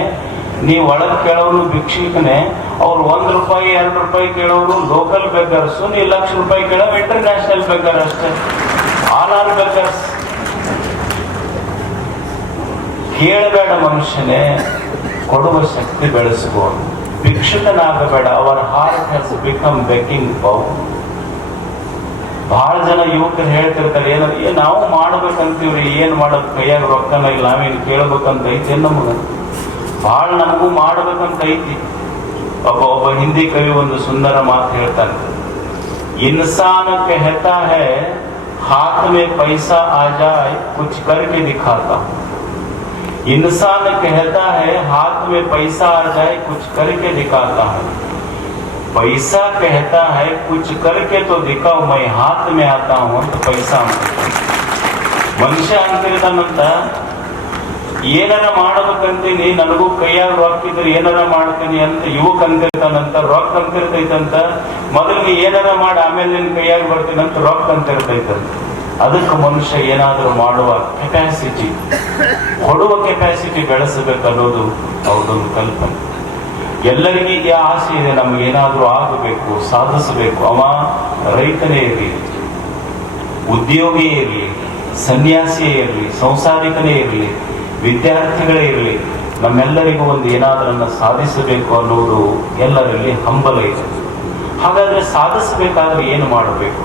ನೀ ಒಳಗೆ ಕೇಳೋನು ಭಿಕ್ಷುಕನೇ. ಅವ್ರು 1 ರೂಪಾಯಿ 2 ರೂಪಾಯಿ ಕೇಳೋರು ಲೋಕಲ್ ಬೆಗ್ಗರ್ಸು, ನೀ 1 ಲಕ್ಷ ರೂಪಾಯಿ ಕೇಳೋ ಇಂಟರ್ನ್ಯಾಷನಲ್ ಬೆಗ್ಗರ್ ಅಷ್ಟೇ. All are beggars. ಕೇಳಬೇಡ ಮನುಷ್ಯನೇ, ಕೊಡುವ ಶಕ್ತಿ ಬೆಳೆಸ್ಬೋದು. ಭಿಕ್ಷುಕನಾಗಬೇಡ. Our heart has become begging bowl. ಬಹಳ ಜನ ಯುವಕರು ಹೇಳ್ತಿರ್ತಾರೆ, ನಾವು ಮಾಡ್ಬೇಕಂತೀವ್ರಿ, ಏನ್ ಮಾಡೋದು, ಕೈಯಾಗ ರೊಕ್ಕನ ಇಲ್ಲ, ನಾವೇನು ಕೇಳ್ಬೇಕಂತ ಐತಿ ನಮಗ. ಬಹಳ ನಮಗೂ ಮಾಡ್ಬೇಕಂತ ಐತಿ. ಒಬ್ಬ ಹಿಂದಿ ಕವಿ ಒಂದು ಸುಂದರ ಮಾತು ಹೇಳ್ತಾನೆ. ಇನ್ಸಾನ कहता है हाथ में पैसा आ जाए कुछ करके दिखाता. इंसान कहता है हाथ में पैसा आ जाए कुछ करके दिखाता है. पैसा कहता है कुछ करके तो दिखाओ, मैं हाथ में आता हूं ಅಂತ पैसा ಮನುಷ್ಯ ಅಂತಿರ್ತಾನಂತ, ಏನಾರ ಮಾಡಬೇಕಂತೀನಿ, ನನಗೂ ಕೈಯಾಗ ರೊಕ್ಕ ಇದ್ರೆ ಏನಾರ ಮಾಡ್ತೀನಿ ಅಂತ ಯುವಕ ಅಂತಿರ್ತಾನಂತ. ರೊಕ್ಕ ಅಂತಿರ್ತೈತಂತ, ಮೊದಲು ನೀ ಏನಾರ ಮಾಡಿ ಆಮೇಲೆ ನಿನ್ ಕೈಯಾಗ ಬರ್ತೀನಂತ ರೊಕ್ಕ ಅಂತಿರ್ತೈತಂತ. ಅದಕ್ಕೆ ಮನುಷ್ಯ ಏನಾದರೂ ಮಾಡುವ ಕೆಪಾಸಿಟಿ, ಕೊಡುವ ಕೆಪಾಸಿಟಿ ಬೆಳೆಸಬೇಕು ಅನ್ನೋದು ಅವ್ರದೊಂದು ಕಲ್ಪನೆ. ಎಲ್ಲರಿಗೂ ಈ ಆಸೆ ಇದೆ, ನಮಗೇನಾದ್ರೂ ಆಗಬೇಕು, ಸಾಧಿಸಬೇಕು. ಅವ ರೈತನೇ ಇರಲಿ, ಉದ್ಯೋಗಿಯೇ ಇರಲಿ, ಸನ್ಯಾಸಿಯೇ ಇರಲಿ, ಸಂಸಾರಿಕನೇ ಇರಲಿ, ವಿದ್ಯಾರ್ಥಿಗಳೇ ಇರಲಿ, ನಮ್ಮೆಲ್ಲರಿಗೂ ಒಂದು ಏನಾದ್ರನ್ನ ಸಾಧಿಸಬೇಕು ಅನ್ನೋದು ಎಲ್ಲರಲ್ಲಿ ಹಂಬಲ ಇದೆ. ಹಾಗಾದ್ರೆ ಸಾಧಿಸಬೇಕಾದ್ರೆ ಏನು ಮಾಡಬೇಕು?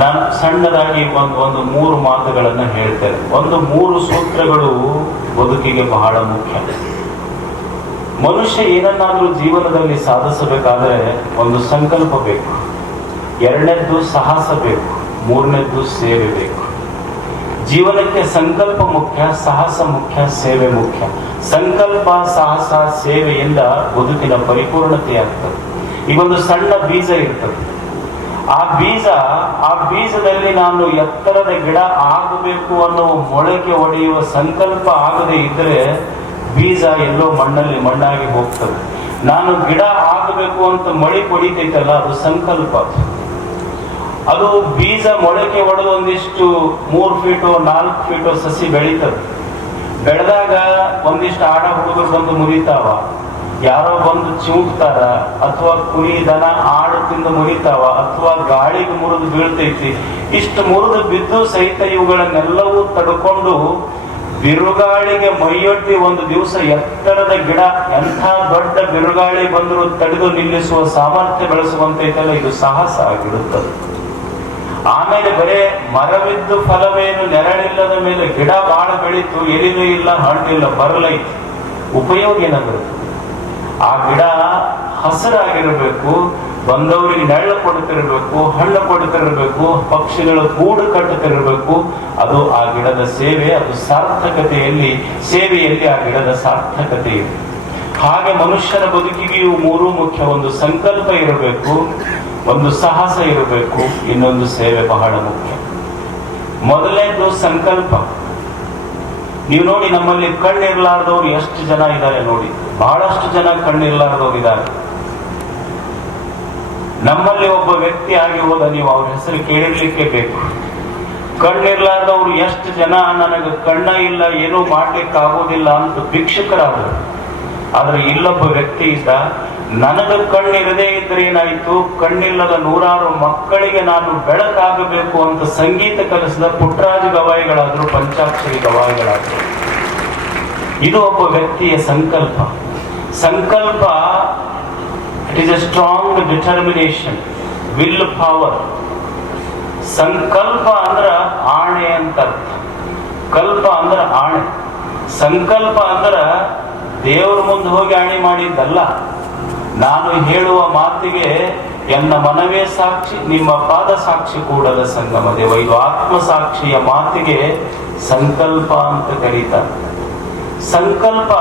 ನಾನು ಸಣ್ಣದಾಗಿ ಒಂದು 3 ಮಾತುಗಳನ್ನ ಹೇಳ್ತೇನೆ. 3 ಸೂತ್ರಗಳು ಬದುಕಿಗೆ ಬಹಳ ಮುಖ್ಯ. ಮನುಷ್ಯ ಏನನ್ನಾದ್ರೂ ಜೀವನದಲ್ಲಿ ಸಾಧಿಸಬೇಕಾದ್ರೆ ಒಂದು ಸಂಕಲ್ಪ ಬೇಕು, 2ನೇದ್ದು ಸಾಹಸ ಬೇಕು, 3ನೇದ್ದು ಸೇವೆ ಬೇಕು. ಜೀವನಕ್ಕೆ ಸಂಕಲ್ಪ ಮುಖ್ಯ, ಸಾಹಸ ಮುಖ್ಯ, ಸೇವೆ ಮುಖ್ಯ. ಸಂಕಲ್ಪ, ಸಾಹಸ, ಸೇವೆಯಿಂದ ಬದುಕಿನ ಪರಿಪೂರ್ಣತೆ ಆಗ್ತದೆ. ಈಗ ಒಂದು ಸಣ್ಣ ಬೀಜ ಇರ್ತದೆ. ಆ ಬೀಜದಲ್ಲಿ ನಾನು ಎತ್ತರದ ಗಿಡ ಆಗಬೇಕು ಅನ್ನೋ ಮೊಳಕೆ ಒಡೆಯುವ ಸಂಕಲ್ಪ ಆಗದೆ ಇದ್ರೆ ಬೀಜ ಎಲ್ಲೋ ಮಣ್ಣಾಗಿ ಹೋಗ್ತದೆ. ನಾನು ಗಿಡ ಆಗಬೇಕು ಅಂತ ಮಳಿ ಹೊಡಿತೈತಲ್ಲ, ಅದು ಸಂಕಲ್ಪ. ಅದು ಬೀಜ ಮೊಳಕೆ ಒಡೆದು ಒಂದಿಷ್ಟು 3 ಫೀಟು 4 ಫೀಟು ಸಸಿ ಬೆಳೀತದೆ. ಬೆಳೆದಾಗ ಒಂದಿಷ್ಟು ಆಡ ಹುಡುಗರು ಬಂದು ಮುರಿತಾವ, ಯಾರೋ ಬಂದು ಚಿವುಟ್ತಾರ, ಅಥವಾ ಕುರಿ ದನ ಆಡು ತಿಂದು ಮುರಿತಾವ, ಅಥವಾ ಗಾಳಿಗೆ ಮುರಿದು ಬೀಳ್ತೈತಿ. ಇಷ್ಟು ಮುರಿದು ಬಿದ್ದು ಸಹಿತ ಇವುಗಳನ್ನೆಲ್ಲವೂ ತಡ್ಕೊಂಡು ಬಿರುಗಾಳಿಗೆ ಮೈಯೊಡ್ಡಿ ಒಂದು ದಿವಸ ಎತ್ತರದ ಗಿಡ, ಎಂಥ ದೊಡ್ಡ ಬಿರುಗಾಳಿ ಬಂದರೂ ತಡೆದು ನಿಲ್ಲಿಸುವ ಸಾಮರ್ಥ್ಯ ಬೆಳೆಸುವಂತೈತಲ್ಲ, ಇದು ಸಾಹಸ ಆಗಿರುತ್ತದೆ. ಆಮೇಲೆ ಬರೇ ಮರವಿದ್ದು ಫಲವೇನು, ನೆರಳಿಲ್ಲದ ಮೇಲೆ ಗಿಡ ಬಾಳ ಬೆಳೀತು, ಎಲಿನೂ ಇಲ್ಲ, ಹಣ್ಣಿಲ್ಲ, ಬರಲೈತಿ, ಉಪಯೋಗ ಏನಾಗುತ್ತೆ? ಆ ಗಿಡ ಹಸಿರಾಗಿರಬೇಕು, ಬಂದವರಿಗೆ ನೆರಳು ಕೊಡ್ತಿರ್ಬೇಕು, ಹಣ್ಣು ಕೊಡ್ತಿರ್ಬೇಕು, ಪಕ್ಷಿಗಳ ಗೂಡು ಕಟ್ಟುತ್ತಿರಬೇಕು. ಅದು ಆ ಗಿಡದ ಸೇವೆ, ಅದು ಸಾರ್ಥಕತೆಯಲ್ಲಿ, ಸೇವೆಯಲ್ಲಿ ಆ ಗಿಡದ ಸಾರ್ಥಕತೆ ಇದೆ. ಹಾಗೆ ಮನುಷ್ಯನ ಬದುಕಿಗೆ ಇವು 3 ಮುಖ್ಯ. ಒಂದು ಸಂಕಲ್ಪ ಇರಬೇಕು, ಒಂದು ಸಾಹಸ ಇರಬೇಕು, ಇನ್ನೊಂದು ಸೇವೆ ಬಹಳ ಮುಖ್ಯ. ಮೊದಲನೇದು ಸಂಕಲ್ಪ. ನೀವು ನೋಡಿ, ನಮ್ಮಲ್ಲಿ ಕಣ್ಣಿರ್ಲಾರ್ದವ್ರು ಎಷ್ಟು ಜನ ಇದ್ದಾರೆ ನೋಡಿ, ಬಹಳಷ್ಟು ಜನ ಕಣ್ಣಿರ್ಲಾರ್ದವ್ರು ಇದ್ದಾರೆ. ನಮ್ಮಲ್ಲಿ ಒಬ್ಬ ವ್ಯಕ್ತಿ ಆಗಿ ಹೋದ, ನೀವು ಅವ್ರ ಹೆಸರು ಕೇಳಿರ್ಲಿಕ್ಕೆ ಬೇಕು. ಕಣ್ಣಿರ್ಲಾರ್ದವ್ರು ಎಷ್ಟು ಜನ ನನಗೆ ಕಣ್ಣ ಇಲ್ಲ, ಏನೂ ಮಾಡ್ಲಿಕ್ಕೆ ಆಗೋದಿಲ್ಲ ಅಂತ ಭಿಕ್ಷುಕರಾದರು. ಆದ್ರೆ ಇಲ್ಲೊಬ್ಬ ವ್ಯಕ್ತಿ ಇದ್ದ, ನನಗೆ ಕಣ್ಣಿರದೇ ಇದ್ರೆ ಏನಾಯ್ತು, ಕಣ್ಣಿಲ್ಲದ 100 ಮಕ್ಕಳಿಗೆ ನಾನು ಬೆಳಕಾಗಬೇಕು ಅಂತ ಸಂಗೀತ ಕಲಿಸಿದ ಪುಟ್ಟರಾಜ ಗವಾಯಿಗಳಾದ್ರು, ಪಂಚಾಕ್ಷರಿ ಗವಾಯಿಗಳಾದ್ರು. ಇದು ಒಬ್ಬ ವ್ಯಕ್ತಿಯ ಸಂಕಲ್ಪ. ಸಂಕಲ್ಪ, it is A strong determination, will power. ಸಂಕಲ್ಪ ಅಂದ್ರ ಆಣೆ ಅಂತ ಅರ್ಥ. ಕಲ್ಪ ಅಂದ್ರ ಆಣೆ. ಸಂಕಲ್ಪ ಅಂದ್ರ ದೇವ್ರ ಮುಂದೆ ಹೋಗಿ ಆಣೆ ಮಾಡಿದ್ದಲ್ಲ. ನಾನು ಹೇಳುವ ಮಾತಿಗೆ ಎನ್ನ ಮನವೇ ಸಾಕ್ಷಿ, ನಿಮ್ಮ ಪಾದ ಸಾಕ್ಷಿ ಕೂಡಲ ಸಂಗಮ ದೇವ. ಇದು ಆತ್ಮಸಾಕ್ಷಿಯ ಮಾತಿಗೆ ಸಂಕಲ್ಪ ಅಂತ ಕರೀತಾರೆ. ಸಂಕಲ್ಪ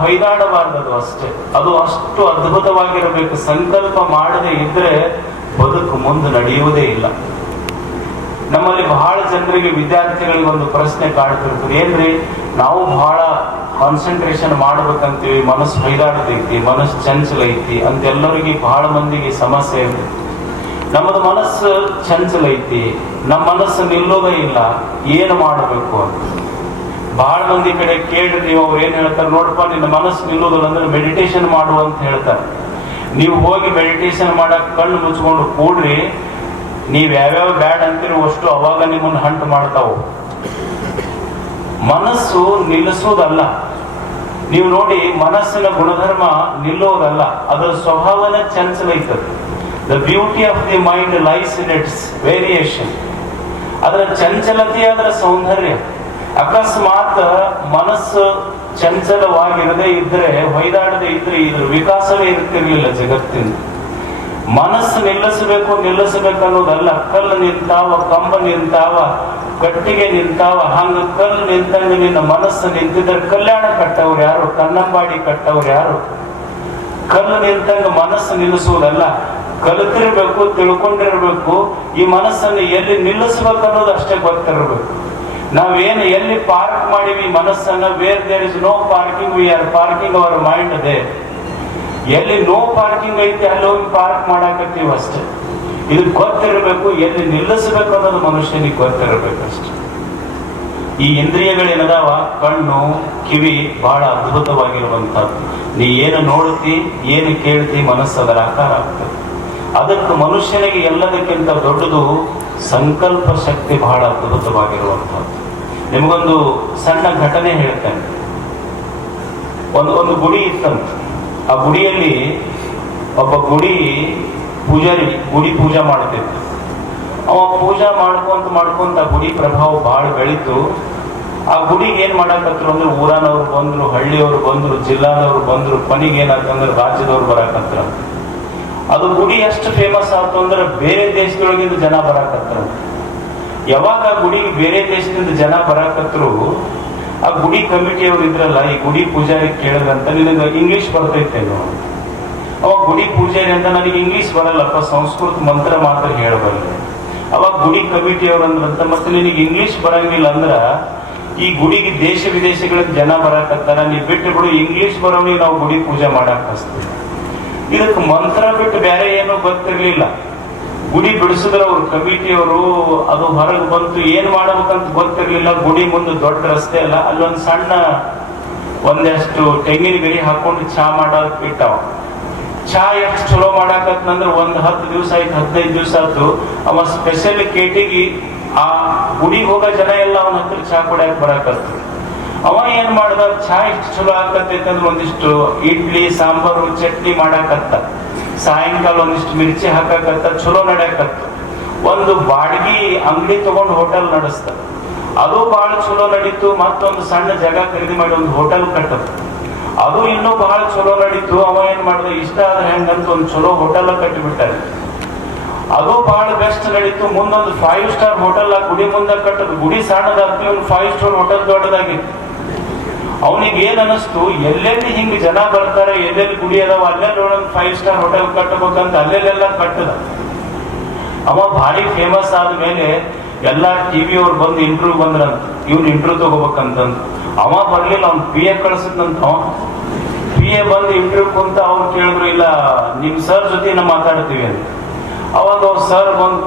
ಹೊಯ್ದಾಡಬಾರ್ದು ಅಷ್ಟೇ, ಅದು ಅಷ್ಟು ಅದ್ಭುತವಾಗಿರಬೇಕು. ಸಂಕಲ್ಪ ಮಾಡದೆ ಇದ್ರೆ ಬದುಕು ಮುಂದೆ ನಡೆಯುವುದೇ ಇಲ್ಲ. ನಮ್ಮಲ್ಲಿ ಬಹಳ ಜನರಿಗೆ, ವಿದ್ಯಾರ್ಥಿಗಳಿಗೆ ಒಂದು ಪ್ರಶ್ನೆ ಕಾಡ್ತಿರ್ತದೆ, ಏನ್ರಿ ನಾವು ಬಹಳ ಕಾನ್ಸಂಟ್ರೇಷನ್ ಮಾಡ್ಬೇಕಂತೀವಿ, ಮನಸ್ಸು ಹೊಯ್ದಾಡ್ತೈತಿ, ಮನಸ್ಸು ಚಂಚಲ ಐತಿ ಅಂತ ಎಲ್ಲರಿಗೆ ಬಹಳ ಮಂದಿಗೆ ಸಮಸ್ಯೆ ಇದೆ. ನಮ್ಮದು ಮನಸ್ಸು ಚಂಚಲ ಐತಿ, ನಮ್ಮ ಮನಸ್ಸು ನಿಲ್ಲೋದೇ ಇಲ್ಲ, ಏನು ಮಾಡಬೇಕು ಅಂತ ಬಹಳ ಮಂದಿ ಕಡೆ ಕೇಳ್ರಿ ನೀವು, ಅವ್ರು ಏನ್ ಹೇಳ್ತಾರೆ, ನೋಡಪ್ಪ ನಿನ್ನ ಮನಸ್ಸು ನಿಲ್ಲೋದಿಲ್ಲ ಅಂದ್ರೆ ಮೆಡಿಟೇಷನ್ ಮಾಡು ಅಂತ ಹೇಳ್ತಾರೆ. ನೀವು ಹೋಗಿ ಮೆಡಿಟೇಷನ್ ಮಾಡಕ್ ಕಣ್ಣು ಮುಚ್ಕೊಂಡು ಕೂಡ್ರಿ, ನೀವ್ ಯಾವ್ಯಾವ ಬ್ಯಾಡ್ ಅಂತೀರಿ ಅಷ್ಟು ಅವಾಗ ನಿಮ್ಮನ್ನ ಹಂಟ್ ಮಾಡ್ತಾವು. ಮನಸ್ಸು ನಿಲ್ಲಿಸೋದಲ್ಲ. ನೀವು ನೋಡಿ, ಮನಸ್ಸಿನ ಗುಣಧರ್ಮ ನಿಲ್ಲೋದಲ್ಲ, ಅದರ ಸ್ವಭಾವನ ಚಂಚಲ ಇರ್ತದೆ. The beauty of the mind lies in its variation. ಅದರ ಚಂಚಲತೆ, ಅದರ ಸೌಂದರ್ಯ. ಅಕಸ್ಮಾತ್ ಮನಸ್ಸು ಚಂಚಲವಾಗಿರದೇ ಇದ್ರೆ, ಹೊಯ್ದಾಡದೆ ಇದ್ರೆ ಇದ್ರ ವಿಕಾಸವೇ ಇರ್ತಿರ್ಲಿಲ್ಲ ಜಗತ್ತಿನ. ಮನಸ್ಸು ನಿಲ್ಲಿಸಬೇಕು ಅನ್ನೋದಲ್ಲ. ಕಲ್ಲು ನಿಂತಾವ, ಕಂಬ ನಿಂತಾವ, ಕಟ್ಟಿಗೆ ನಿಂತಾವ, ಹಂಗ ಕಲ್ಲು ನಿಂತಂಗ ನಿನ್ನ ಮನಸ್ಸು ನಿಂತಿದ್ರೆ ಕಲ್ಯಾಣ ಕಟ್ಟವ್ರು ಯಾರು? ಕನ್ನಂಬಾಡಿ ಕಟ್ಟವ್ರು ಯಾರು? ಕಲ್ಲು ನಿಂತಂಗ ಮನಸ್ಸು ನಿಲ್ಲಿಸುವುದಲ್ಲ, ಕಲಿತಿರ್ಬೇಕು, ತಿಳ್ಕೊಂಡಿರ್ಬೇಕು. ಈ ಮನಸ್ಸನ್ನು ಎಲ್ಲಿ ನಿಲ್ಲಿಸ್ಬೇಕು ಅನ್ನೋದು ಅಷ್ಟೇ ಗೊತ್ತಿರ್ಬೇಕು. ನಾವೇನು ಎಲ್ಲಿ ಪಾರ್ಕ್ ಮಾಡಿವಿ ಮನಸ್ಸನ್ನ, where there is no parking, we are parking our mind there. ಎಲ್ಲಿ ನೋ ಪಾರ್ಕಿಂಗ್ ಐತೆ ಅಲ್ಲಿ ಹೋಗಿ ಪಾರ್ಕ್ ಮಾಡಾಕತ್ತೀವಿ ಅಷ್ಟೇ. ಇದು ಗೊತ್ತಿರಬೇಕು, ಎಲ್ಲಿ ನಿಲ್ಲಿಸಬೇಕು ಅನ್ನೋದು ಮನುಷ್ಯನಿಗೆ ಗೊತ್ತಿರಬೇಕಷ್ಟೆ. ಈ ಇಂದ್ರಿಯಗಳೇನದಾವ, ಕಣ್ಣು ಕಿವಿ ಬಹಳ ಅದ್ಭುತವಾಗಿರುವಂತಹದ್ದು. ನೀ ಏನು ನೋಡ್ತಿ, ಏನು ಕೇಳ್ತಿ, ಮನಸ್ಸು ಅದರ ಆಕಾರ ಆಗ್ತದೆ. ಅದಕ್ಕೆ ಮನುಷ್ಯನಿಗೆ ಎಲ್ಲದಕ್ಕಿಂತ ದೊಡ್ಡದು ಸಂಕಲ್ಪ ಶಕ್ತಿ, ಬಹಳ ಅದ್ಭುತವಾಗಿರುವಂತಹದ್ದು. ನಿಮಗೊಂದು ಸಣ್ಣ ಘಟನೆ ಹೇಳ್ತೇನೆ. ಒಂದು ಗುಡಿ ಇತ್ತಂತ. ಆ ಗುಡಿಯಲ್ಲಿ ಒಬ್ಬ ಪೂಜಾರಿ ಗುಡಿ ಪೂಜಾ ಮಾಡ್ತಿದ್ದ. ಅವ ಪೂಜಾ ಮಾಡ್ಕೊಂತ ಗುಡಿ ಪ್ರಭಾವ ಬಹಳ ಬೆಳೀತು. ಆ ಗುಡಿಗೆ ಏನ್ ಮಾಡಕತ್ರು ಅಂದ್ರೆ ಊರನವ್ರು ಬಂದ್ರು, ಹಳ್ಳಿಯವ್ರು ಬಂದ್ರು, ಜಿಲ್ಲಾದವ್ರು ಬಂದ್ರು, ಕೊನೆಗೆ ಏನಾಗ್ತಂದ್ರೆ ರಾಜ್ಯದವ್ರು ಬರಾಕತ್ರ. ಅದು ಗುಡಿ ಎಷ್ಟು ಫೇಮಸ್ ಆಯ್ತು ಅಂದ್ರೆ ಬೇರೆ ದೇಶದೊಳಗಿಂದ ಜನ ಬರಾಕತ್ರ. ಯಾವಾಗ ಆ ಗುಡಿಗೆ ಬೇರೆ ದೇಶದಿಂದ ಜನ ಬರಾಕತ್ರು, ಆ ಗುಡಿ ಕಮಿಟಿಯವ್ರು ಇದ್ರಲ್ಲ, ಈ ಗುಡಿ ಪೂಜಾರಿ ಕೇಳಿದ್ರಂತ, ನಿನಗೆ ಇಂಗ್ಲಿಷ್ ಬರ್ತೈತೇನು? ಅವಾಗ ಗುಡಿ ಪೂಜಾರಿ ಅಂತ, ನನಗೆ ಇಂಗ್ಲಿಷ್ ಬರಲ್ಲಪ್ಪ, ಸಂಸ್ಕೃತ ಮಂತ್ರ ಮಾತ್ರ ಹೇಳಬಲ್ಲ. ಅವಾಗ ಗುಡಿ ಕಮಿಟಿಯವ್ರು ಅಂದ್ರಂತ, ಮತ್ತೆ ನಿನಗೆ ಇಂಗ್ಲಿಷ್ ಬರಂಗಿಲ್ಲ ಅಂದ್ರ ಈ ಗುಡಿಗೆ ದೇಶ ವಿದೇಶಗಳಿಂದ ಜನ ಬರಾಕತ್ತಾರ, ನೀ ಬಿಟ್ಟು ಬಿಡು, ಇಂಗ್ಲಿಷ್ ಬರೋನಿಗೆ ನಾವು ಗುಡಿ ಪೂಜೆ ಮಾಡಕ್ ಹಚ್ತೀವಿ. ಇದಕ್ಕೆ ಮಂತ್ರ ಬಿಟ್ಟು ಬೇರೆ ಏನೂ ಗೊತ್ತಿರ್ಲಿಲ್ಲ. ಗುಡಿ ಬಿಡಿಸಿದ್ರ ಅವ್ರು ಕಮಿಟಿಯವರು, ಅದು ಹೊರಗೆ ಬಂತು, ಏನ್ ಮಾಡ್ಬೇಕಂತ ಗೊತ್ತಿರ್ಲಿಲ್ಲ. ಗುಡಿ ಮುಂದೆ ದೊಡ್ಡ ರಸ್ತೆ ಅಲ್ಲ, ಅಲ್ಲೊಂದು ಸಣ್ಣ ಒಂದಷ್ಟು ತೆಂಗಿನ ಗರಿ ಹಾಕೊಂಡು ಚಾ ಮಾಡಕ್ ಇಟ್ಟವ. ಚಾ ಎಷ್ಟು ಚಲೋ ಮಾಡಾಕತ್ನಂದ್ರ ಒಂದ್ 10 ದಿವಸ ಆಯ್ತು, 15 ದಿವಸ ಆಯ್ತು. ಅವ ಸ್ಪೆಷಲ್ ಕೇಟಿಗೆ ಆ ಗುಡಿಗೆ ಹೋಗೋ ಜನ ಎಲ್ಲ ಅವನ ಹತ್ರ ಚಾ ಕುಡಿಯಕ್ ಬರಾಕತ್ತು. ಅವ ಏನ್ ಮಾಡ್ದ, ಚಾ ಇಷ್ಟು ಚಲೋ ಆಕತ್ತೈತಂದ್ರೆ ಒಂದಿಷ್ಟು ಇಡ್ಲಿ, ಸಾಂಬಾರು, ಚಟ್ನಿ ಮಾಡಾಕತ್ತ. ಸಾಯಂಕಾಲ ಒಂದಿಷ್ಟು ಮಿರ್ಚಿ ಹಾಕಾಕತ್ತ, ಚಲೋ ನಡ್ಯಾಕತ್ತ. ಒಂದು ಬಾಡ್ಗಿ ಅಂಗಡಿ ತಗೊಂಡು ಹೋಟೆಲ್ ನಡೆಸ್ತ, ಅದು ಬಹಳ ಚಲೋ ನಡೀತು. ಮತ್ತೊಂದು ಸಣ್ಣ ಜಾಗ ಖರೀದಿ ಮಾಡಿ ಒಂದು ಹೋಟೆಲ್ ಕಟ್ಟದ, ಅದು ಇನ್ನೂ ಬಹಳ ಚಲೋ ನಡೀತು. ಅವ ಏನ್ ಮಾಡ್ದ, ಇಷ್ಟ ಆದ್ರೆ ಹೆಂಗಂತ ಒಂದು ಚಲೋ ಹೋಟೆಲ್ ಕಟ್ಟಿಬಿಟ್ಟಾರೆ. ಅದು ಬಹಳ ಬೆಸ್ಟ್ ನಡೀತು. ಮುಂದೊಂದು 5 ಸ್ಟಾರ್ ಹೋಟೆಲ್ ಆ ಗುಡಿ ಮುಂದೆ ಕಟ್ಟದು. ಗುಡಿ ಸಣ್ಣದಾಗ್ತಿ, ಒಂದು 5 ಸ್ಟಾರ್ ಹೋಟೆಲ್ ದೊಡ್ಡದಾಗಿತ್ತು. ಅವನಿಗೆ ಏನ್ ಅನಿಸ್ತು, ಎಲ್ಲೆಲ್ಲಿ ಹಿಂಗ್ ಜನ ಬರ್ತಾರೆ, ಎಲ್ಲೆಲ್ಲಿ ಗುಡಿ ಅದಾವ, ಅಲ್ಲೆಲ್ಲಿ ಒಂದೊಂದು 5 ಸ್ಟಾರ್ ಹೋಟೆಲ್ ಕಟ್ಟಬೇಕಂತ ಅಲ್ಲೆಲ್ಲೆಲ್ಲ ಕಟ್ಟದ. ಅವ ಭಾರಿ ಫೇಮಸ್ ಆದ್ಮೇಲೆ ಎಲ್ಲಾ ಟಿವಿ ಅವ್ರು ಬಂದು ಇಂಟರ್ವ್ಯೂ ಬಂದ್ರಂತ, ಇವ್ನು ಇಂಟರ್ವ್ಯೂ ತಗೋಬೇಕಂತಂದು. ಅವ ಬರ್ಲಿಲ್ಲ, ಅವ್ನು PA ಕಳ್ಸಿದ್ನಂತ. ಅವ PA ಬಂದು ಇಂಟರ್ವ್ಯೂ ಕುಂತ ಅವ್ರು ಕೇಳಿದ್ರು, ಇಲ್ಲ ನಿಮ್ ಸರ್ ಜೊತೆ ನಾವು ಮಾತಾಡ್ತೀವಿ ಅಂತ. ಅವಾಗ ಅವ್ರು ಸರ್ ಬಂದು